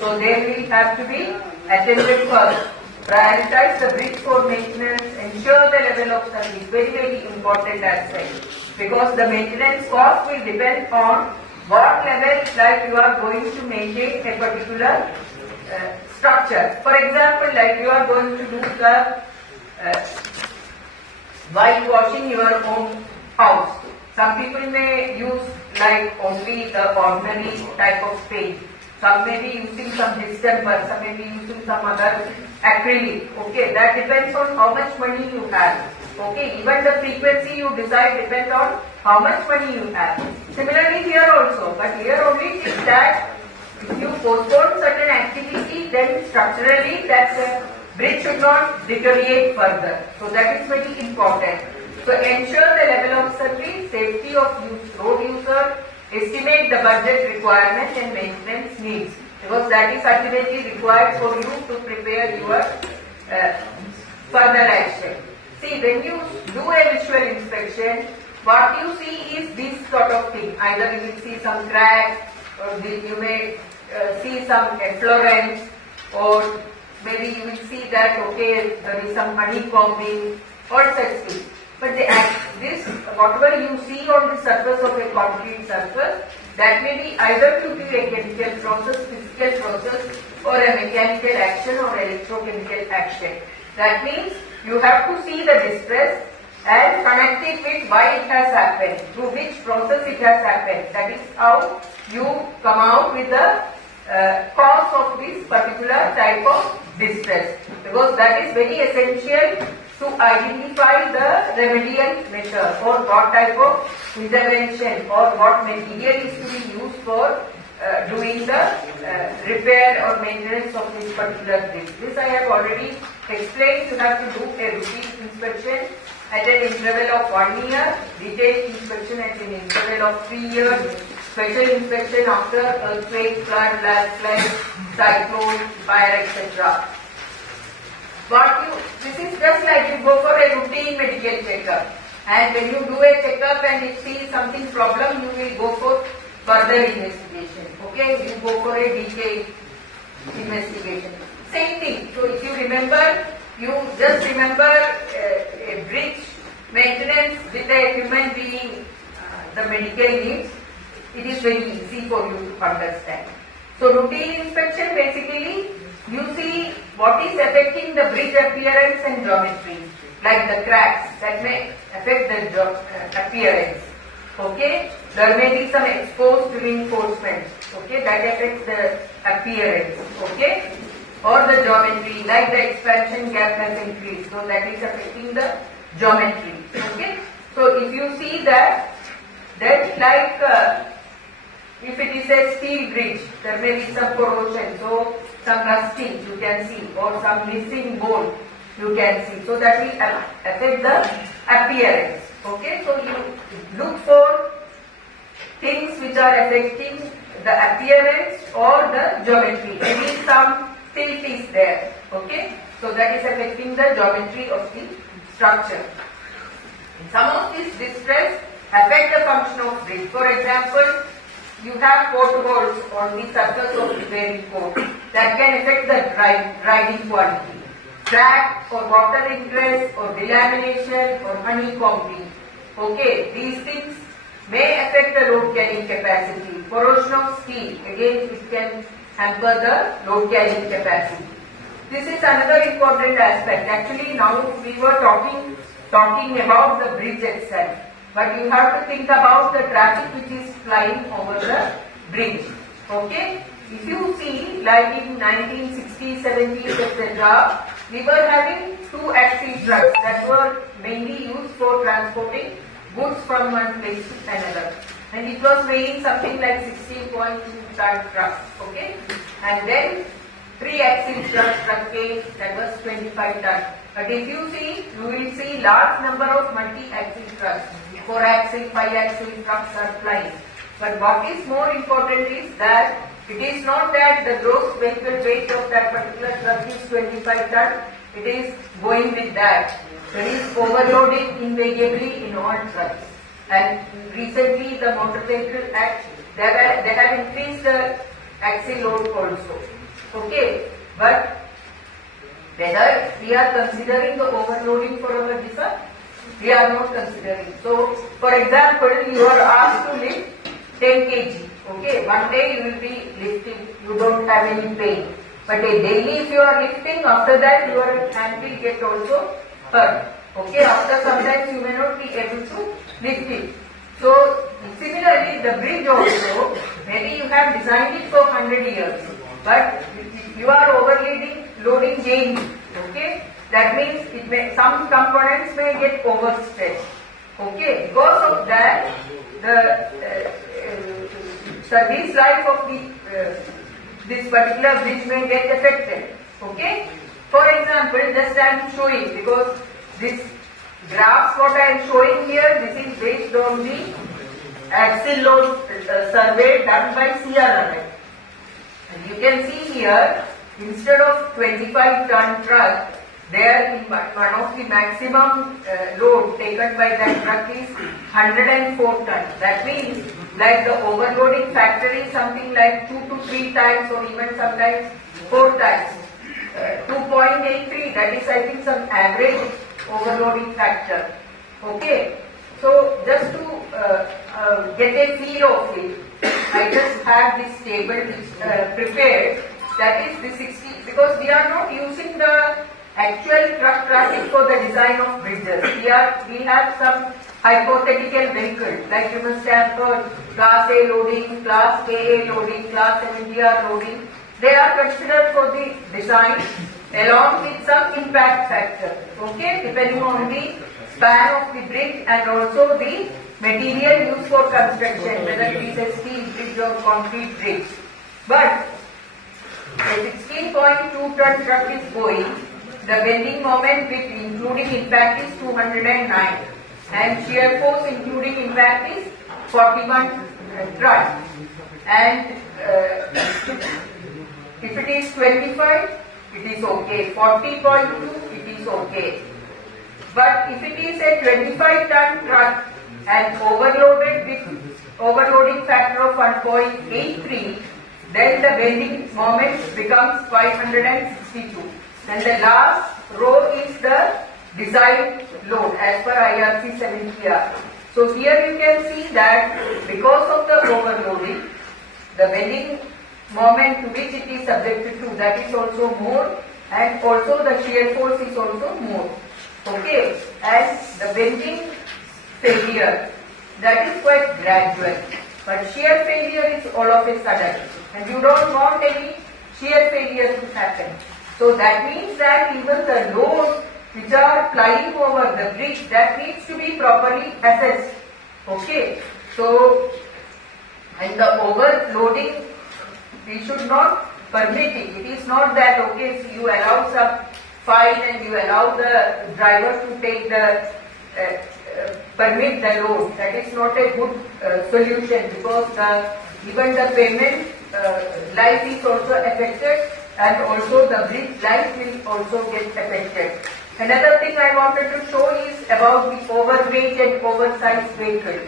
So they will have to be attended first. Prioritize the bridge for maintenance, ensure the level of service, very, very important aspect. Because the maintenance cost will depend on what level like you are going to maintain a particular structure. For example, like you are going to do the whitewashing your own house. Some people may use like only the ordinary type of paint. some may be using some distemper, some may be using some other acrylic. Okay, that depends on how much money you have. Okay, even the frequency you decide depends on how much money you have. Similarly here also, but here only is that if you postpone certain activity, then structurally that bridge should not deteriorate further. So that is very important. So ensure the level of service, safety of road user, estimate the budget requirement and maintenance needs, because that is ultimately required for you to prepare your further action. See, when you do a visual inspection, what you see is this sort of thing. Either you will see some cracks, or you may see some efflorescence, or maybe you will see that, okay, there is some honeycombing, or such things. But this, whatever you see on the surface of a concrete surface, that may be either due to a chemical process, physical process, or a mechanical action or electrochemical action. That means you have to see the distress and connect it with why it has happened, through which process it has happened. That is how you come out with the cause of this particular type of distress, because that is very essential to identify the remedial measure or what type of intervention or what material is to be used for doing the repair or maintenance of this particular bridge. This I have already explained. You have to do a routine inspection at an interval of 1 year, detailed inspection at an interval of 3 years, special inspection after earthquake, flood, landslide, cyclone, fire, etc. This is just like you go for a routine medical checkup, and when you do a checkup and you see something problem, you will go for further investigation. Okay, you go for a detailed investigation. Same thing. So if you remember, you just remember a bridge maintenance with a human being, the medical needs. It is very easy for you to understand. So routine inspection, basically you see what is affecting the bridge appearance and geometry, like the cracks that may affect the appearance. Okay, there may be some exposed reinforcement. Okay, that affects the appearance. Okay, or the geometry, like the expansion gap has increased, so that is affecting the geometry. Okay, so if you see that, then like if it is a steel bridge, there may be some corrosion, so some rusting you can see, or some missing bolt you can see. So that will affect the appearance. Okay, so you look for things which are affecting the appearance or the geometry. Maybe some tilt is there. Okay, so that is affecting the geometry of the structure. Some of these distress affect the function of bridge. For example, you have potholes on the surface of the bearing coat that can affect the driving quality. Crack or water ingress or delamination or honeycombing. Okay, these things may affect the load carrying capacity. Corrosion of steel, again it can hamper the load carrying capacity. This is another important aspect. Actually now we were talking about the bridge itself. But you have to think about the traffic which is flying over the bridge. Okay? If you see, like in 1960s, 70s, etc., we were having 2-axle trucks that were mainly used for transporting goods from one place to another. And it was weighing something like 16.2 ton trucks. Okay? And then 3-axle truck came that was 25 ton. But if you see, you will see large number of multi-axle trucks. 4-axle, 5-axle trucks are flying. But what is more important is that it is not that the gross vehicle weight of that particular truck is 25 ton. It is going with that. There is overloading invariably in all trucks. And recently the Motor Vehicle Act, they have increased the axle load also. Okay, but whether we are considering the overloading for our visa, we are not considering. So, for example, you are asked to lift 10 kg. Okay, one day you will be lifting, you don't have any pain. But a daily if you are lifting, after that your hand will get also hurt. Okay, after sometimes you may not be able to lift it. So, similarly the bridge also, Maybe you have designed it for 100 years, but you are loading gain. Okay, that means some components may get overstretched. Okay, because of that, the service life of this particular bridge may get affected. Okay, for example, just I am showing, because this graphs what I am showing here, this is based on the axial load survey done by CRRI. And you can see here, instead of 25-ton truck, there in one of the maximum load taken by that truck is 104 tons. That means like the overloading factor is something like 2 to 3 times or even sometimes 4 times. 2.83, that is I think some average overloading factor. Okay, so just to get a feel of it, I just have this table prepared, that is the 60, because we are not using the actual truck traffic for the design of bridges. We have some hypothetical vehicles, like you must have heard Class A loading, Class KA loading, Class MDR loading. They are considered for the design along with some impact factor, okay, depending on the span of the bridge and also the material used for construction, whether it is a steel bridge or concrete bridge. But a 16.2 ton truck is going, the bending moment with including impact is 209 and shear force including impact is 41 tons. And if it is 25, it is okay. 40.2, it is okay. But if it is a 25-ton truck and overloaded with overloading factor of 1.83, then the bending moment becomes 562. Then the last row is the designed load as per IRC 70R. So here you can see that because of the overloading, the bending moment to which it is subjected to, that is also more, and also the shear force is also more. Okay, and the bending failure, that is quite gradual, but shear failure is all of a sudden, and you don't want any shear failure to happen. So that means that even the loads which are flying over the bridge, that needs to be properly assessed. Okay, so and the overloading, we should not permit it. It is not that, okay, so you allow some fine and you allow the driver to take the permit the load. That is not a good solution, because even the payment life is also affected and also the bridge life will also get affected. Another thing I wanted to show is about the overweight and oversized vehicle.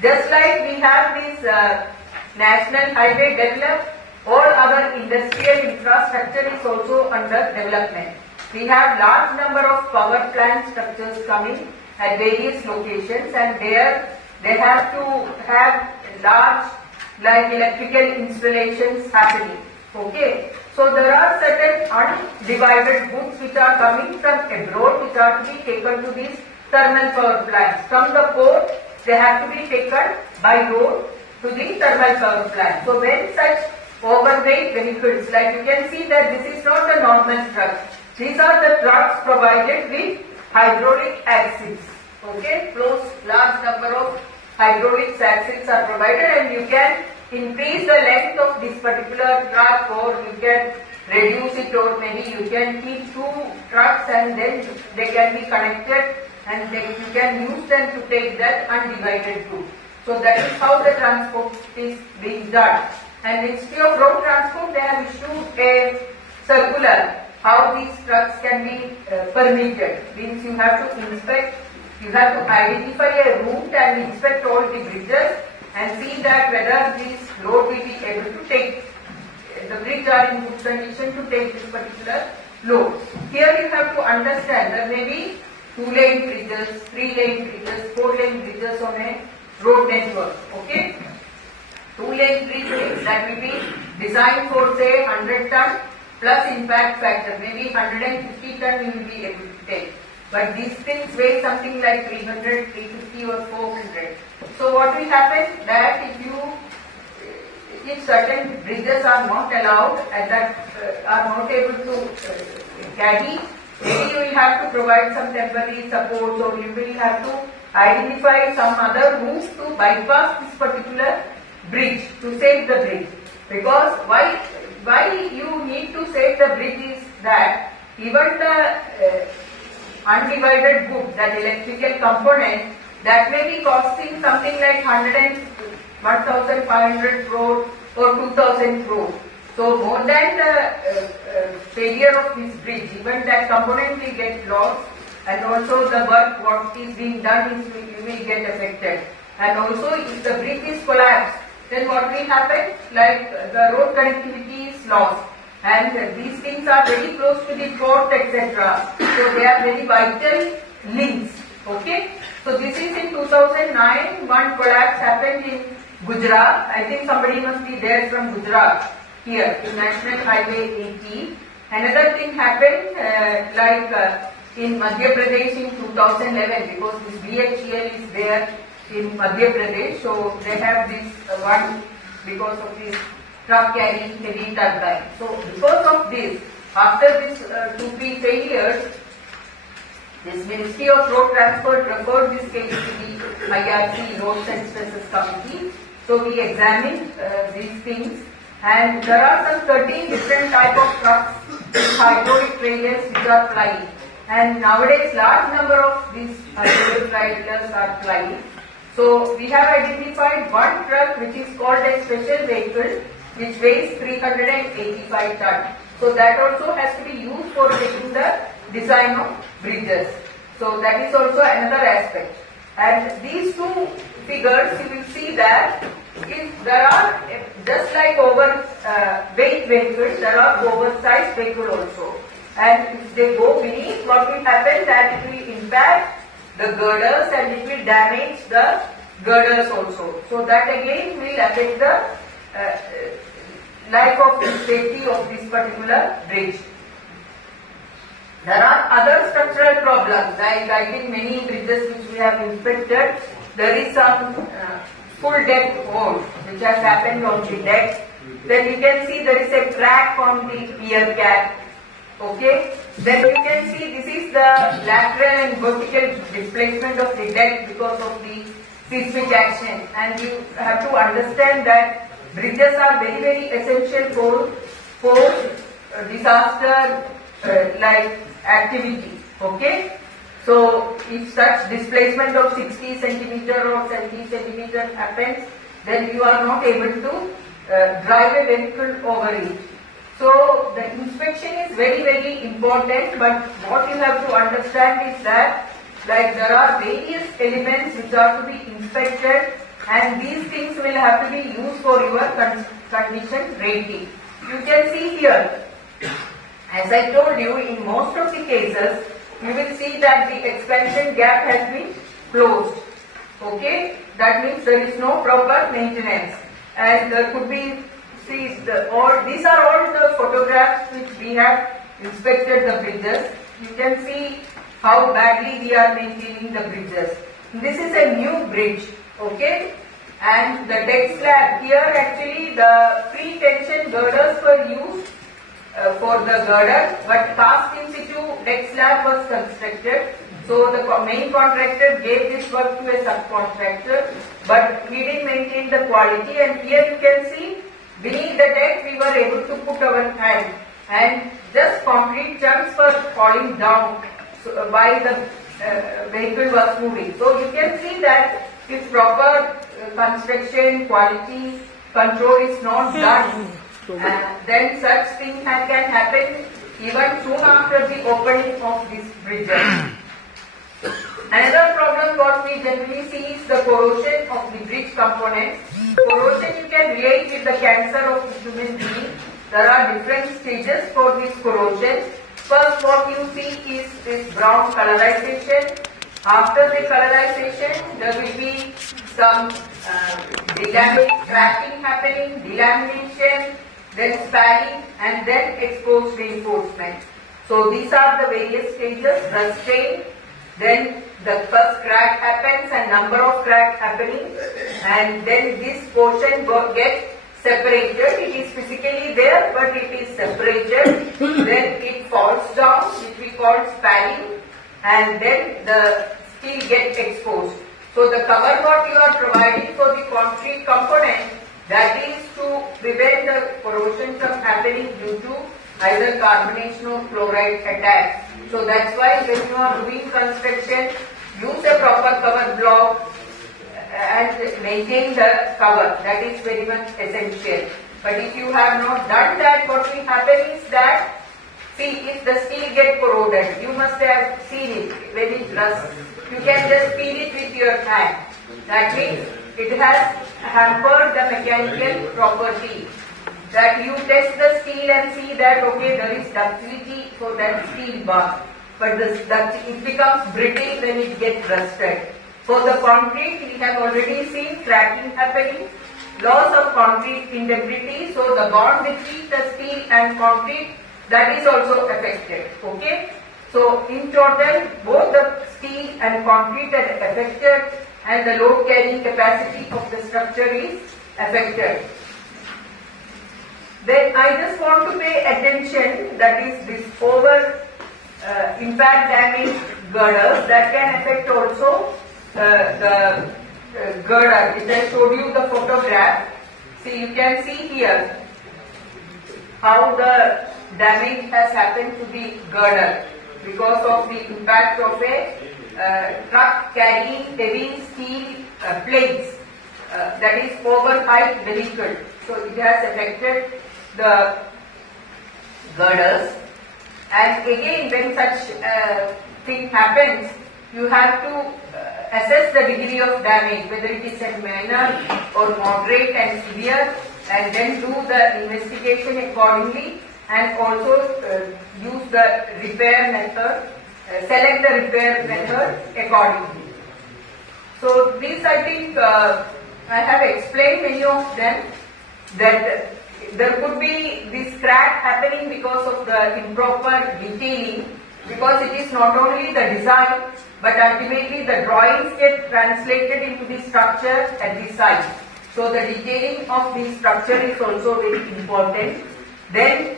Just like we have this national highway developed, all our industrial infrastructure is also under development. We have large number of power plant structures coming at various locations, and there they have to have large like electrical installations happening. Okay, so there are certain undivided goods which are coming from abroad, which are to be taken to these thermal power plants. From the port, they have to be taken by road to the thermal power plant. So when such overweight vehicles, like you can see that this is not a normal truck. These are the trucks provided with hydraulic axles. Okay, large number of hydraulic axles are provided, and you can increase the length of this particular truck, or you can reduce it, or maybe you can keep 2 trucks and then they can be connected and you can use them to take that undivided goods. So that is how the transport is being done. And Ministry of Road Transport, they have issued a circular how these trucks can be permitted. Means you have to inspect, you have to identify a route and inspect all the bridges and see that whether this load will be able to take, the bridge are in good condition to take this particular load. Here you have to understand there may be 2-lane bridges, 3-lane bridges, 4-lane bridges on a road network. Okay, 2-lane bridge that will be designed for say 100 ton plus impact factor, maybe 150 ton you will be able to take. But these things weigh something like 300, 350 or 400. So what will happen that if certain bridges are not allowed and that are not able to carry, maybe you will have to provide some temporary support, or you will have to identify some other route to bypass this particular bridge to save the bridge. Because why you need to save the bridge is that even the undivided good, that electrical component, that may be costing something like 1,500 crore or 2,000 crore. So more than the failure of this bridge, even that component will get lost, and also the work what is being done is will get affected. And also if the bridge is collapsed, then what will happen? Like the road connectivity is lost, and these things are very close to the port, etc. So they are very vital links. Okay. So this is in 2009. One collapse happened in Gujarat. I think somebody must be there from Gujarat here in National Highway 80. Another thing happened in Madhya Pradesh in 2011, because this BHEL is there in Madhya Pradesh. So they have this one because of this truck carrying heavy turbine. So because of this, after this 2-3 failures, this Ministry of Road Transport referred this case to the IRC Roads and Stresses Committee. So we examined these things, and there are some 13 different type of trucks with hydraulic trailers which are plying. And nowadays large number of these hydraulic trailers are plying. So we have identified one truck which is called a special vehicle which weighs 385 tons. So that also has to be used for taking the design of bridges. So that is also another aspect. And these two figures, you will see that if there are, just like weight vehicles, there are oversized vehicles also. And if they go beneath, what will happen? That it will impact the girders and it will damage the girders also. So that again will affect the life of the safety of this particular bridge. There are other structural problems, like in many bridges which we have inspected, there is some full deck hole which has happened on the deck. Then you can see there is a crack on the pier cap. Okay. Then you can see this is the lateral and vertical displacement of the deck because of the seismic action. And you have to understand that bridges are very, very essential for disaster like activity. Okay. So if such displacement of 60 centimeter or 70 centimeter happens, then you are not able to drive a vehicle over it. So the inspection is very, very important, but what you have to understand is that like there are various elements which are to be inspected, and these things will have to be used for your condition rating. You can see here, as I told you, in most of the cases, you will see that the expansion gap has been closed. Okay, that means there is no proper maintenance, and there could be, see, these are all the photographs which we have inspected the bridges. You can see how badly we are maintaining the bridges. This is a new bridge, okay, and the deck slab here, actually the pre-tension girders were used for the girder, but cast in situ deck slab was constructed. So the main contractor gave this work to a subcontractor, but we didn't maintain the quality. And here you can see beneath the deck we were able to put our hand, and just concrete chunks were falling down while the vehicle was moving. So you can see that if proper construction quality control is not done, then such thing can happen even soon after the opening of these bridges. Another problem what we generally see is the corrosion of the bridge components. Corrosion you can relate with the cancer of the human being. There are different stages for this corrosion. First what you see is this brown colorization. After the colorization there will be some cracking happening, delamination, then sparring, and then exposed reinforcement. So these are the various stages. The stain, then the first crack happens and number of cracks happening, and then this portion gets separated. It is physically there, but it is separated. Then it falls down, which we call spalling, and then the steel gets exposed. So the cover what you are providing for the concrete component, that is to prevent the corrosion from happening due to either carbonation or chloride attack. So that's why when you are doing construction, use a proper cover block and maintain the cover. That is very much essential. But if you have not done that, what will happen is that, see, if the steel gets corroded, you must have seen it when it rusts. You can just feel it with your hand. That means it has hampered the mechanical property. That you test the steel and see that, okay, there is ductility for that steel bar. But it becomes brittle when it gets rusted. For the concrete, we have already seen cracking happening, loss of concrete integrity, so the bond between the steel and concrete, that is also affected. Okay? So in total, both the steel and concrete are affected and the load carrying capacity of the structure is affected. Then I just want to pay attention, that is this over impact damage girders that can affect also the girder. Which I showed you the photograph. See, you can see here how the damage has happened to the girder because of the impact of a truck carrying heavy steel plates, that is over height vehicle. So it has affected the girders. And again, when such thing happens, you have to assess the degree of damage, whether it is a minor or moderate and severe, and then do the investigation accordingly, and also use the repair method, select the repair method accordingly. So these, I think I have explained many of them, that there could be this crack happening because of the improper detailing, because it is not only the design, but ultimately the drawings get translated into the structure at the site. So the detailing of the structure is also very important. Then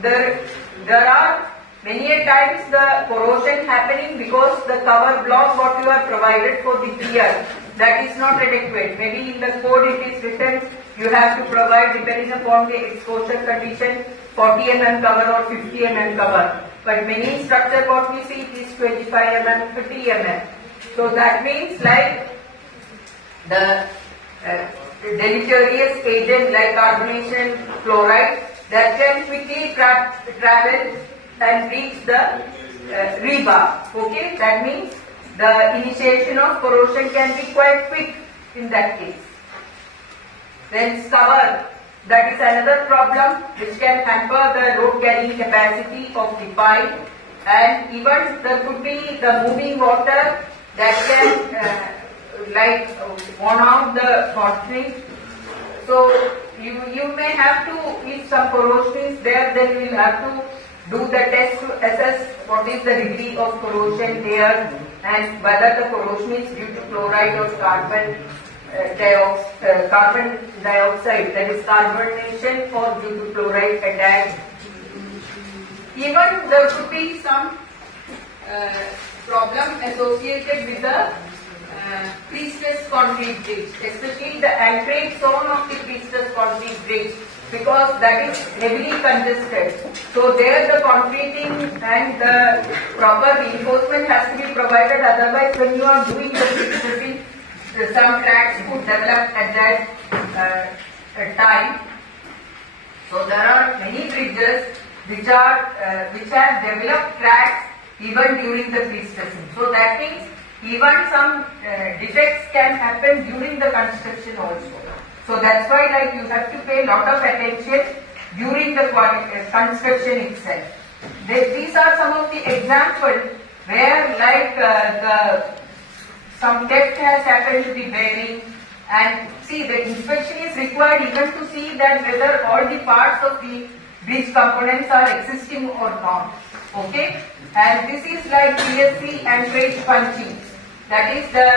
there are many a times the corrosion happening because the cover block what you are provided for the pier, that is not adequate. Maybe in the code it is written you have to provide, depending upon the exposure condition, 40 mm cover or 50 mm cover. But many structure what we see it is 25 mm, 50 mm. So that means like the deleterious agent like carbonation, chloride, that can quickly travel and reach the rebar. Okay, that means the initiation of corrosion can be quite quick in that case. Then cover, that is another problem which can hamper the load carrying capacity of the pipe, and even there could be the moving water that can like warn out the concrete. So you may have to, if some corrosion is there, then you will have to do the test to assess what is the degree of corrosion there and whether the corrosion is due to chloride or carbon dioxide, that is carbonation, or due to chloride attack. Even there could be some problem associated with the pre-stressed concrete bridge, especially the anchorage zone of the pre-stressed concrete bridge, because that is heavily congested. So there the concreting and the proper reinforcement has to be provided, otherwise when you are doing the pre-stressing, some cracks could develop at that time. So there are many bridges which have developed cracks even during the pre-stressing. So that means even some defects can happen during the construction also. So that's why like you have to pay a lot of attention during the construction itself. These are some of the examples where like some defect has happened to the bearing, and see the inspection is required even to see that whether all the parts of the bridge components are existing or not. Okay, and this is like PSC and anchorage punching. That is the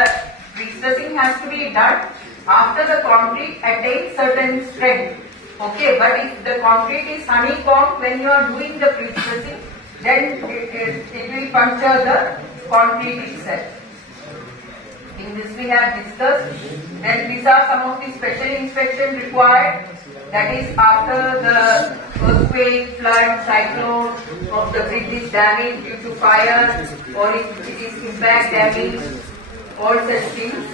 pre-stressing has to be done, after the concrete attains certain strength. Okay, but if the concrete is honeycombed when you are doing the pre-stressing, then it will puncture the concrete itself. In this we have discussed. Then these are some of the special inspection required. That is after the earthquake, flood, cyclone, of the bridge is damaged due to fire, or if it is impact damage, all such things.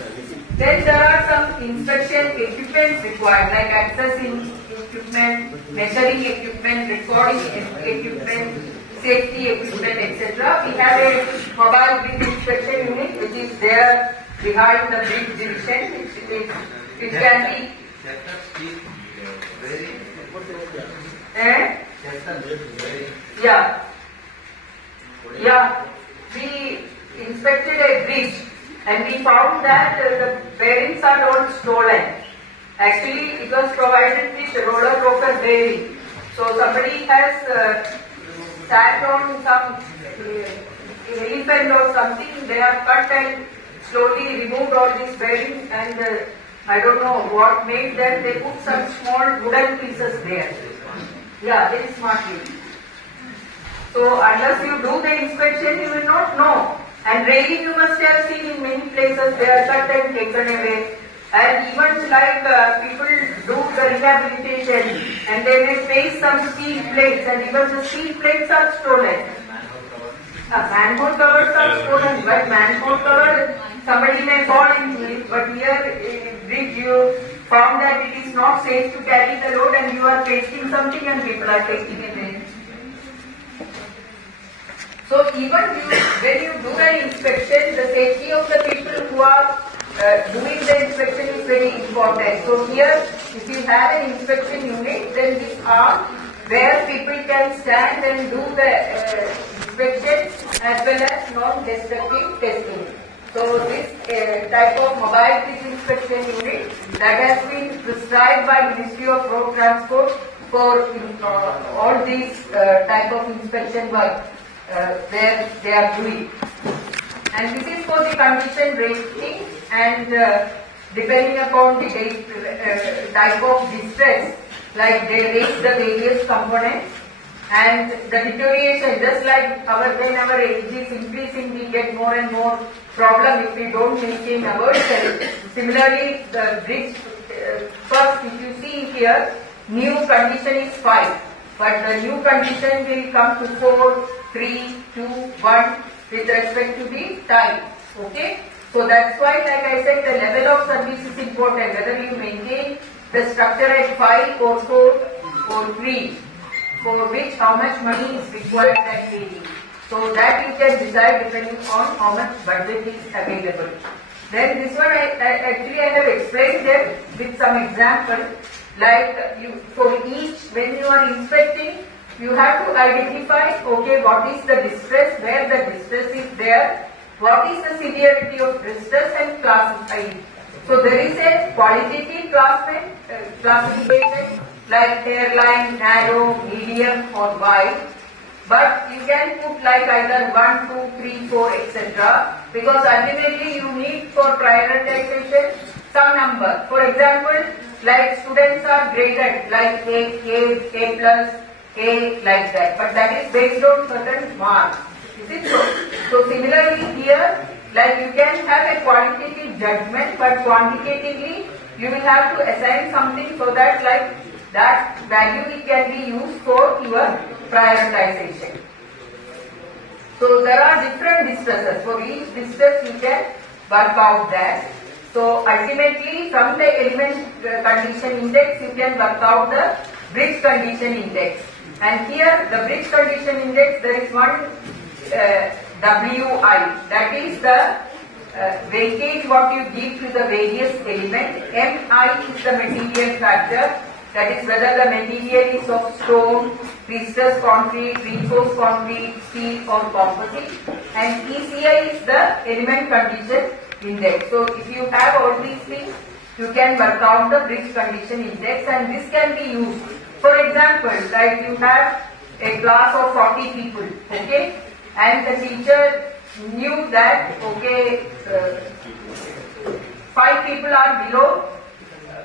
Then there are some inspection equipment required, like accessing equipment, measuring equipment, recording equipment, safety equipment, etc. We have a mobile bridge inspection unit which is there behind the bridge division. It can be. Yeah. We inspected a bridge and we found that the bearings are all stolen. Actually, it was provided with roller rocker bearing. So somebody has sat on some elephant or something. They have cut and slowly removed all these bearings, and I don't know what made them. They put some small wooden pieces there. Yeah, very smartly. So unless you do the inspection, you will not know. And railing you must have seen in many places, they are cut and taken away. And even like people do the rehabilitation and they may face some steel plates, and even the steel plates are stolen. Manhole covers are stolen, but manhole cover, somebody may fall into it, but here bridge you found that it is not safe to carry the load and you are pasting something and people are taking it in. So even when you do an inspection, the safety of the people who are doing the inspection is very important. So here, if you have an inspection unit, then these are where people can stand and do the inspection as well as non-destructive testing. So this type of mobile bridge inspection unit that has been prescribed by Ministry of Road Transport for all these type of inspection work where they are doing. And this is for the condition rating, and depending upon the type of distress, like they rate the various components and the deterioration. Just like when our age is increasing, we get more and more problem if we don't maintain ourselves. Similarly, the bridge, first if you see here, new condition is 5, but the new condition will come to 4, 3, 2, 1 with respect to the time. Okay? So that's why, like I said, the level of service is important, whether you maintain the structure at 5 or 4 or 3, for which how much money is required that area. So that you can decide depending on how much budget is available. Then this one I have explained them with some example. Like for each, when you are inspecting, you have to identify, okay, what is the distress, where the distress is there, what is the severity of distress, and classify it. So there is a qualitative classification like hairline, narrow, medium or wide. But you can put like either 1, 2, 3, 4, etc. Because ultimately you need for prioritization some number. For example, like students are graded like A plus, A like that. But that is based on certain marks. Is it so? So similarly here, like you can have a qualitative judgment, but quantitatively you will have to assign something so that like that value it can be used for your prioritization. So there are different distresses. For each distress you can work out that. So ultimately from the element condition index you can work out the bridge condition index. And here the bridge condition index, there is one WI, that is the weightage what you give to the various element. MI is the material factor, that is whether the material is of stone, pre-stressed concrete, reinforced concrete, steel or composite. And ECI is the element condition index. So if you have all these things, you can work out the bridge condition index, and this can be used. For example, like you have a class of 40 people, okay, and the teacher knew that, okay, 5 people are below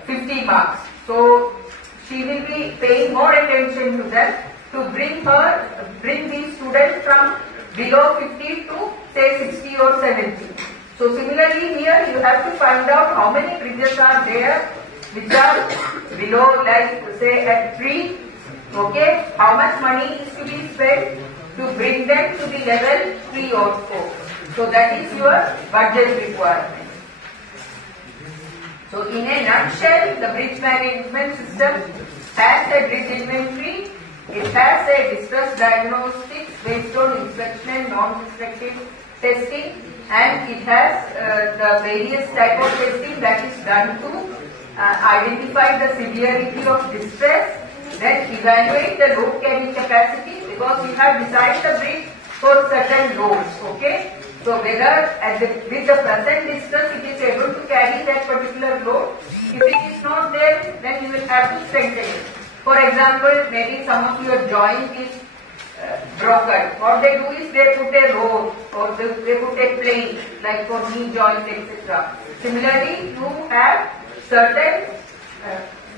50 marks. So she will be paying more attention to them to bring these students from below 50 to say 60 or 70. So similarly here you have to find out how many bridges are there which are below, like say at 3, okay, how much money is to be spent to bring them to the level 3 or 4. So that is your budget requirement. So in a nutshell, the bridge management system has a bridge inventory, it has a distress diagnostics based on inspection and non-destructive testing, and it has the various type of testing that is done to identify the severity of distress, then evaluate the load carrying capacity, because you have designed the bridge for certain loads, okay? So whether with the present distress it is able to carry that particular load. If it is not there, then you will have to strengthen it. For example, maybe some of your joint is broken. What they do is they put a rope or they put a plate like for knee joint, etc. Similarly, you have certain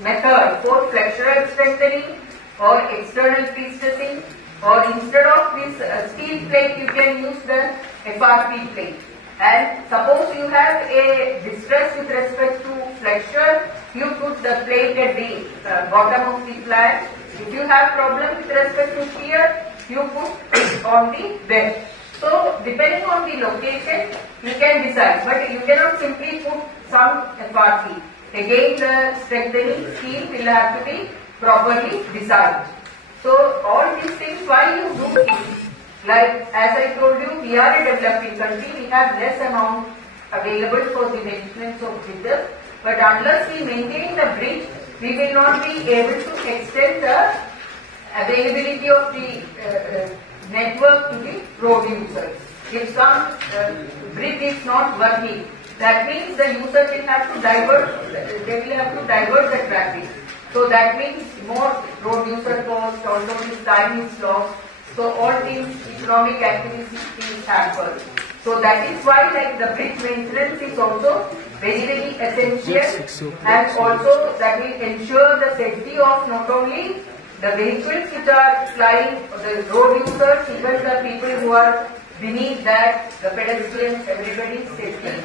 method for flexural strengthening or external pre-stressing, or instead of this steel plate you can use the FRP plate. And suppose you have a distress with respect to flexure, you put the plate at the bottom of the flat. If you have problem with respect to shear, you put it on the bed. So depending on the location, you can decide, but you cannot simply put some FRP. Again, the strengthening scheme will have to be properly designed. So all these things, why you do it? Like as I told you, we are a developing country, we have less amount available for the maintenance of bridges, but unless we maintain the bridge, we will not be able to extend the availability of the network to the road users. If some bridge is not working, that means the user will have to divert, they will have to divert the traffic. So that means more road user cost, also this time is lost. So all these economic activities happen. So that is why like the bridge maintenance is also very, very essential, and also that will ensure the safety of not only the vehicles which are flying, the road users, even the people who are beneath that, the pedestrians, everybody's safety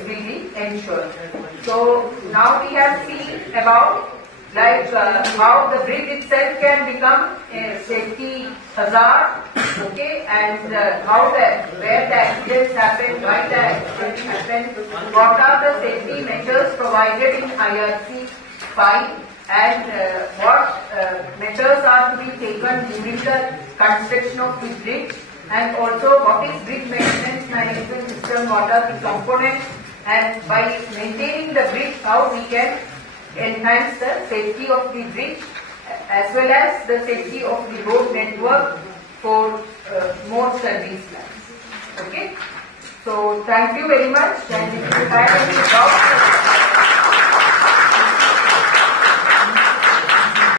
will be ensured. So now we have seen about like how the bridge itself can become a safety hazard, okay, and how where the accidents happen, why the accidents happen, what are the safety measures provided in IRC 5, and what measures are to be taken during the construction of the bridge, and also what is bridge maintenance management system, what are the components, and by maintaining the bridge how we can enhance the safety of the bridge as well as the safety of the road network for more service lines. Okay. So thank you very much, and if you have any doubts.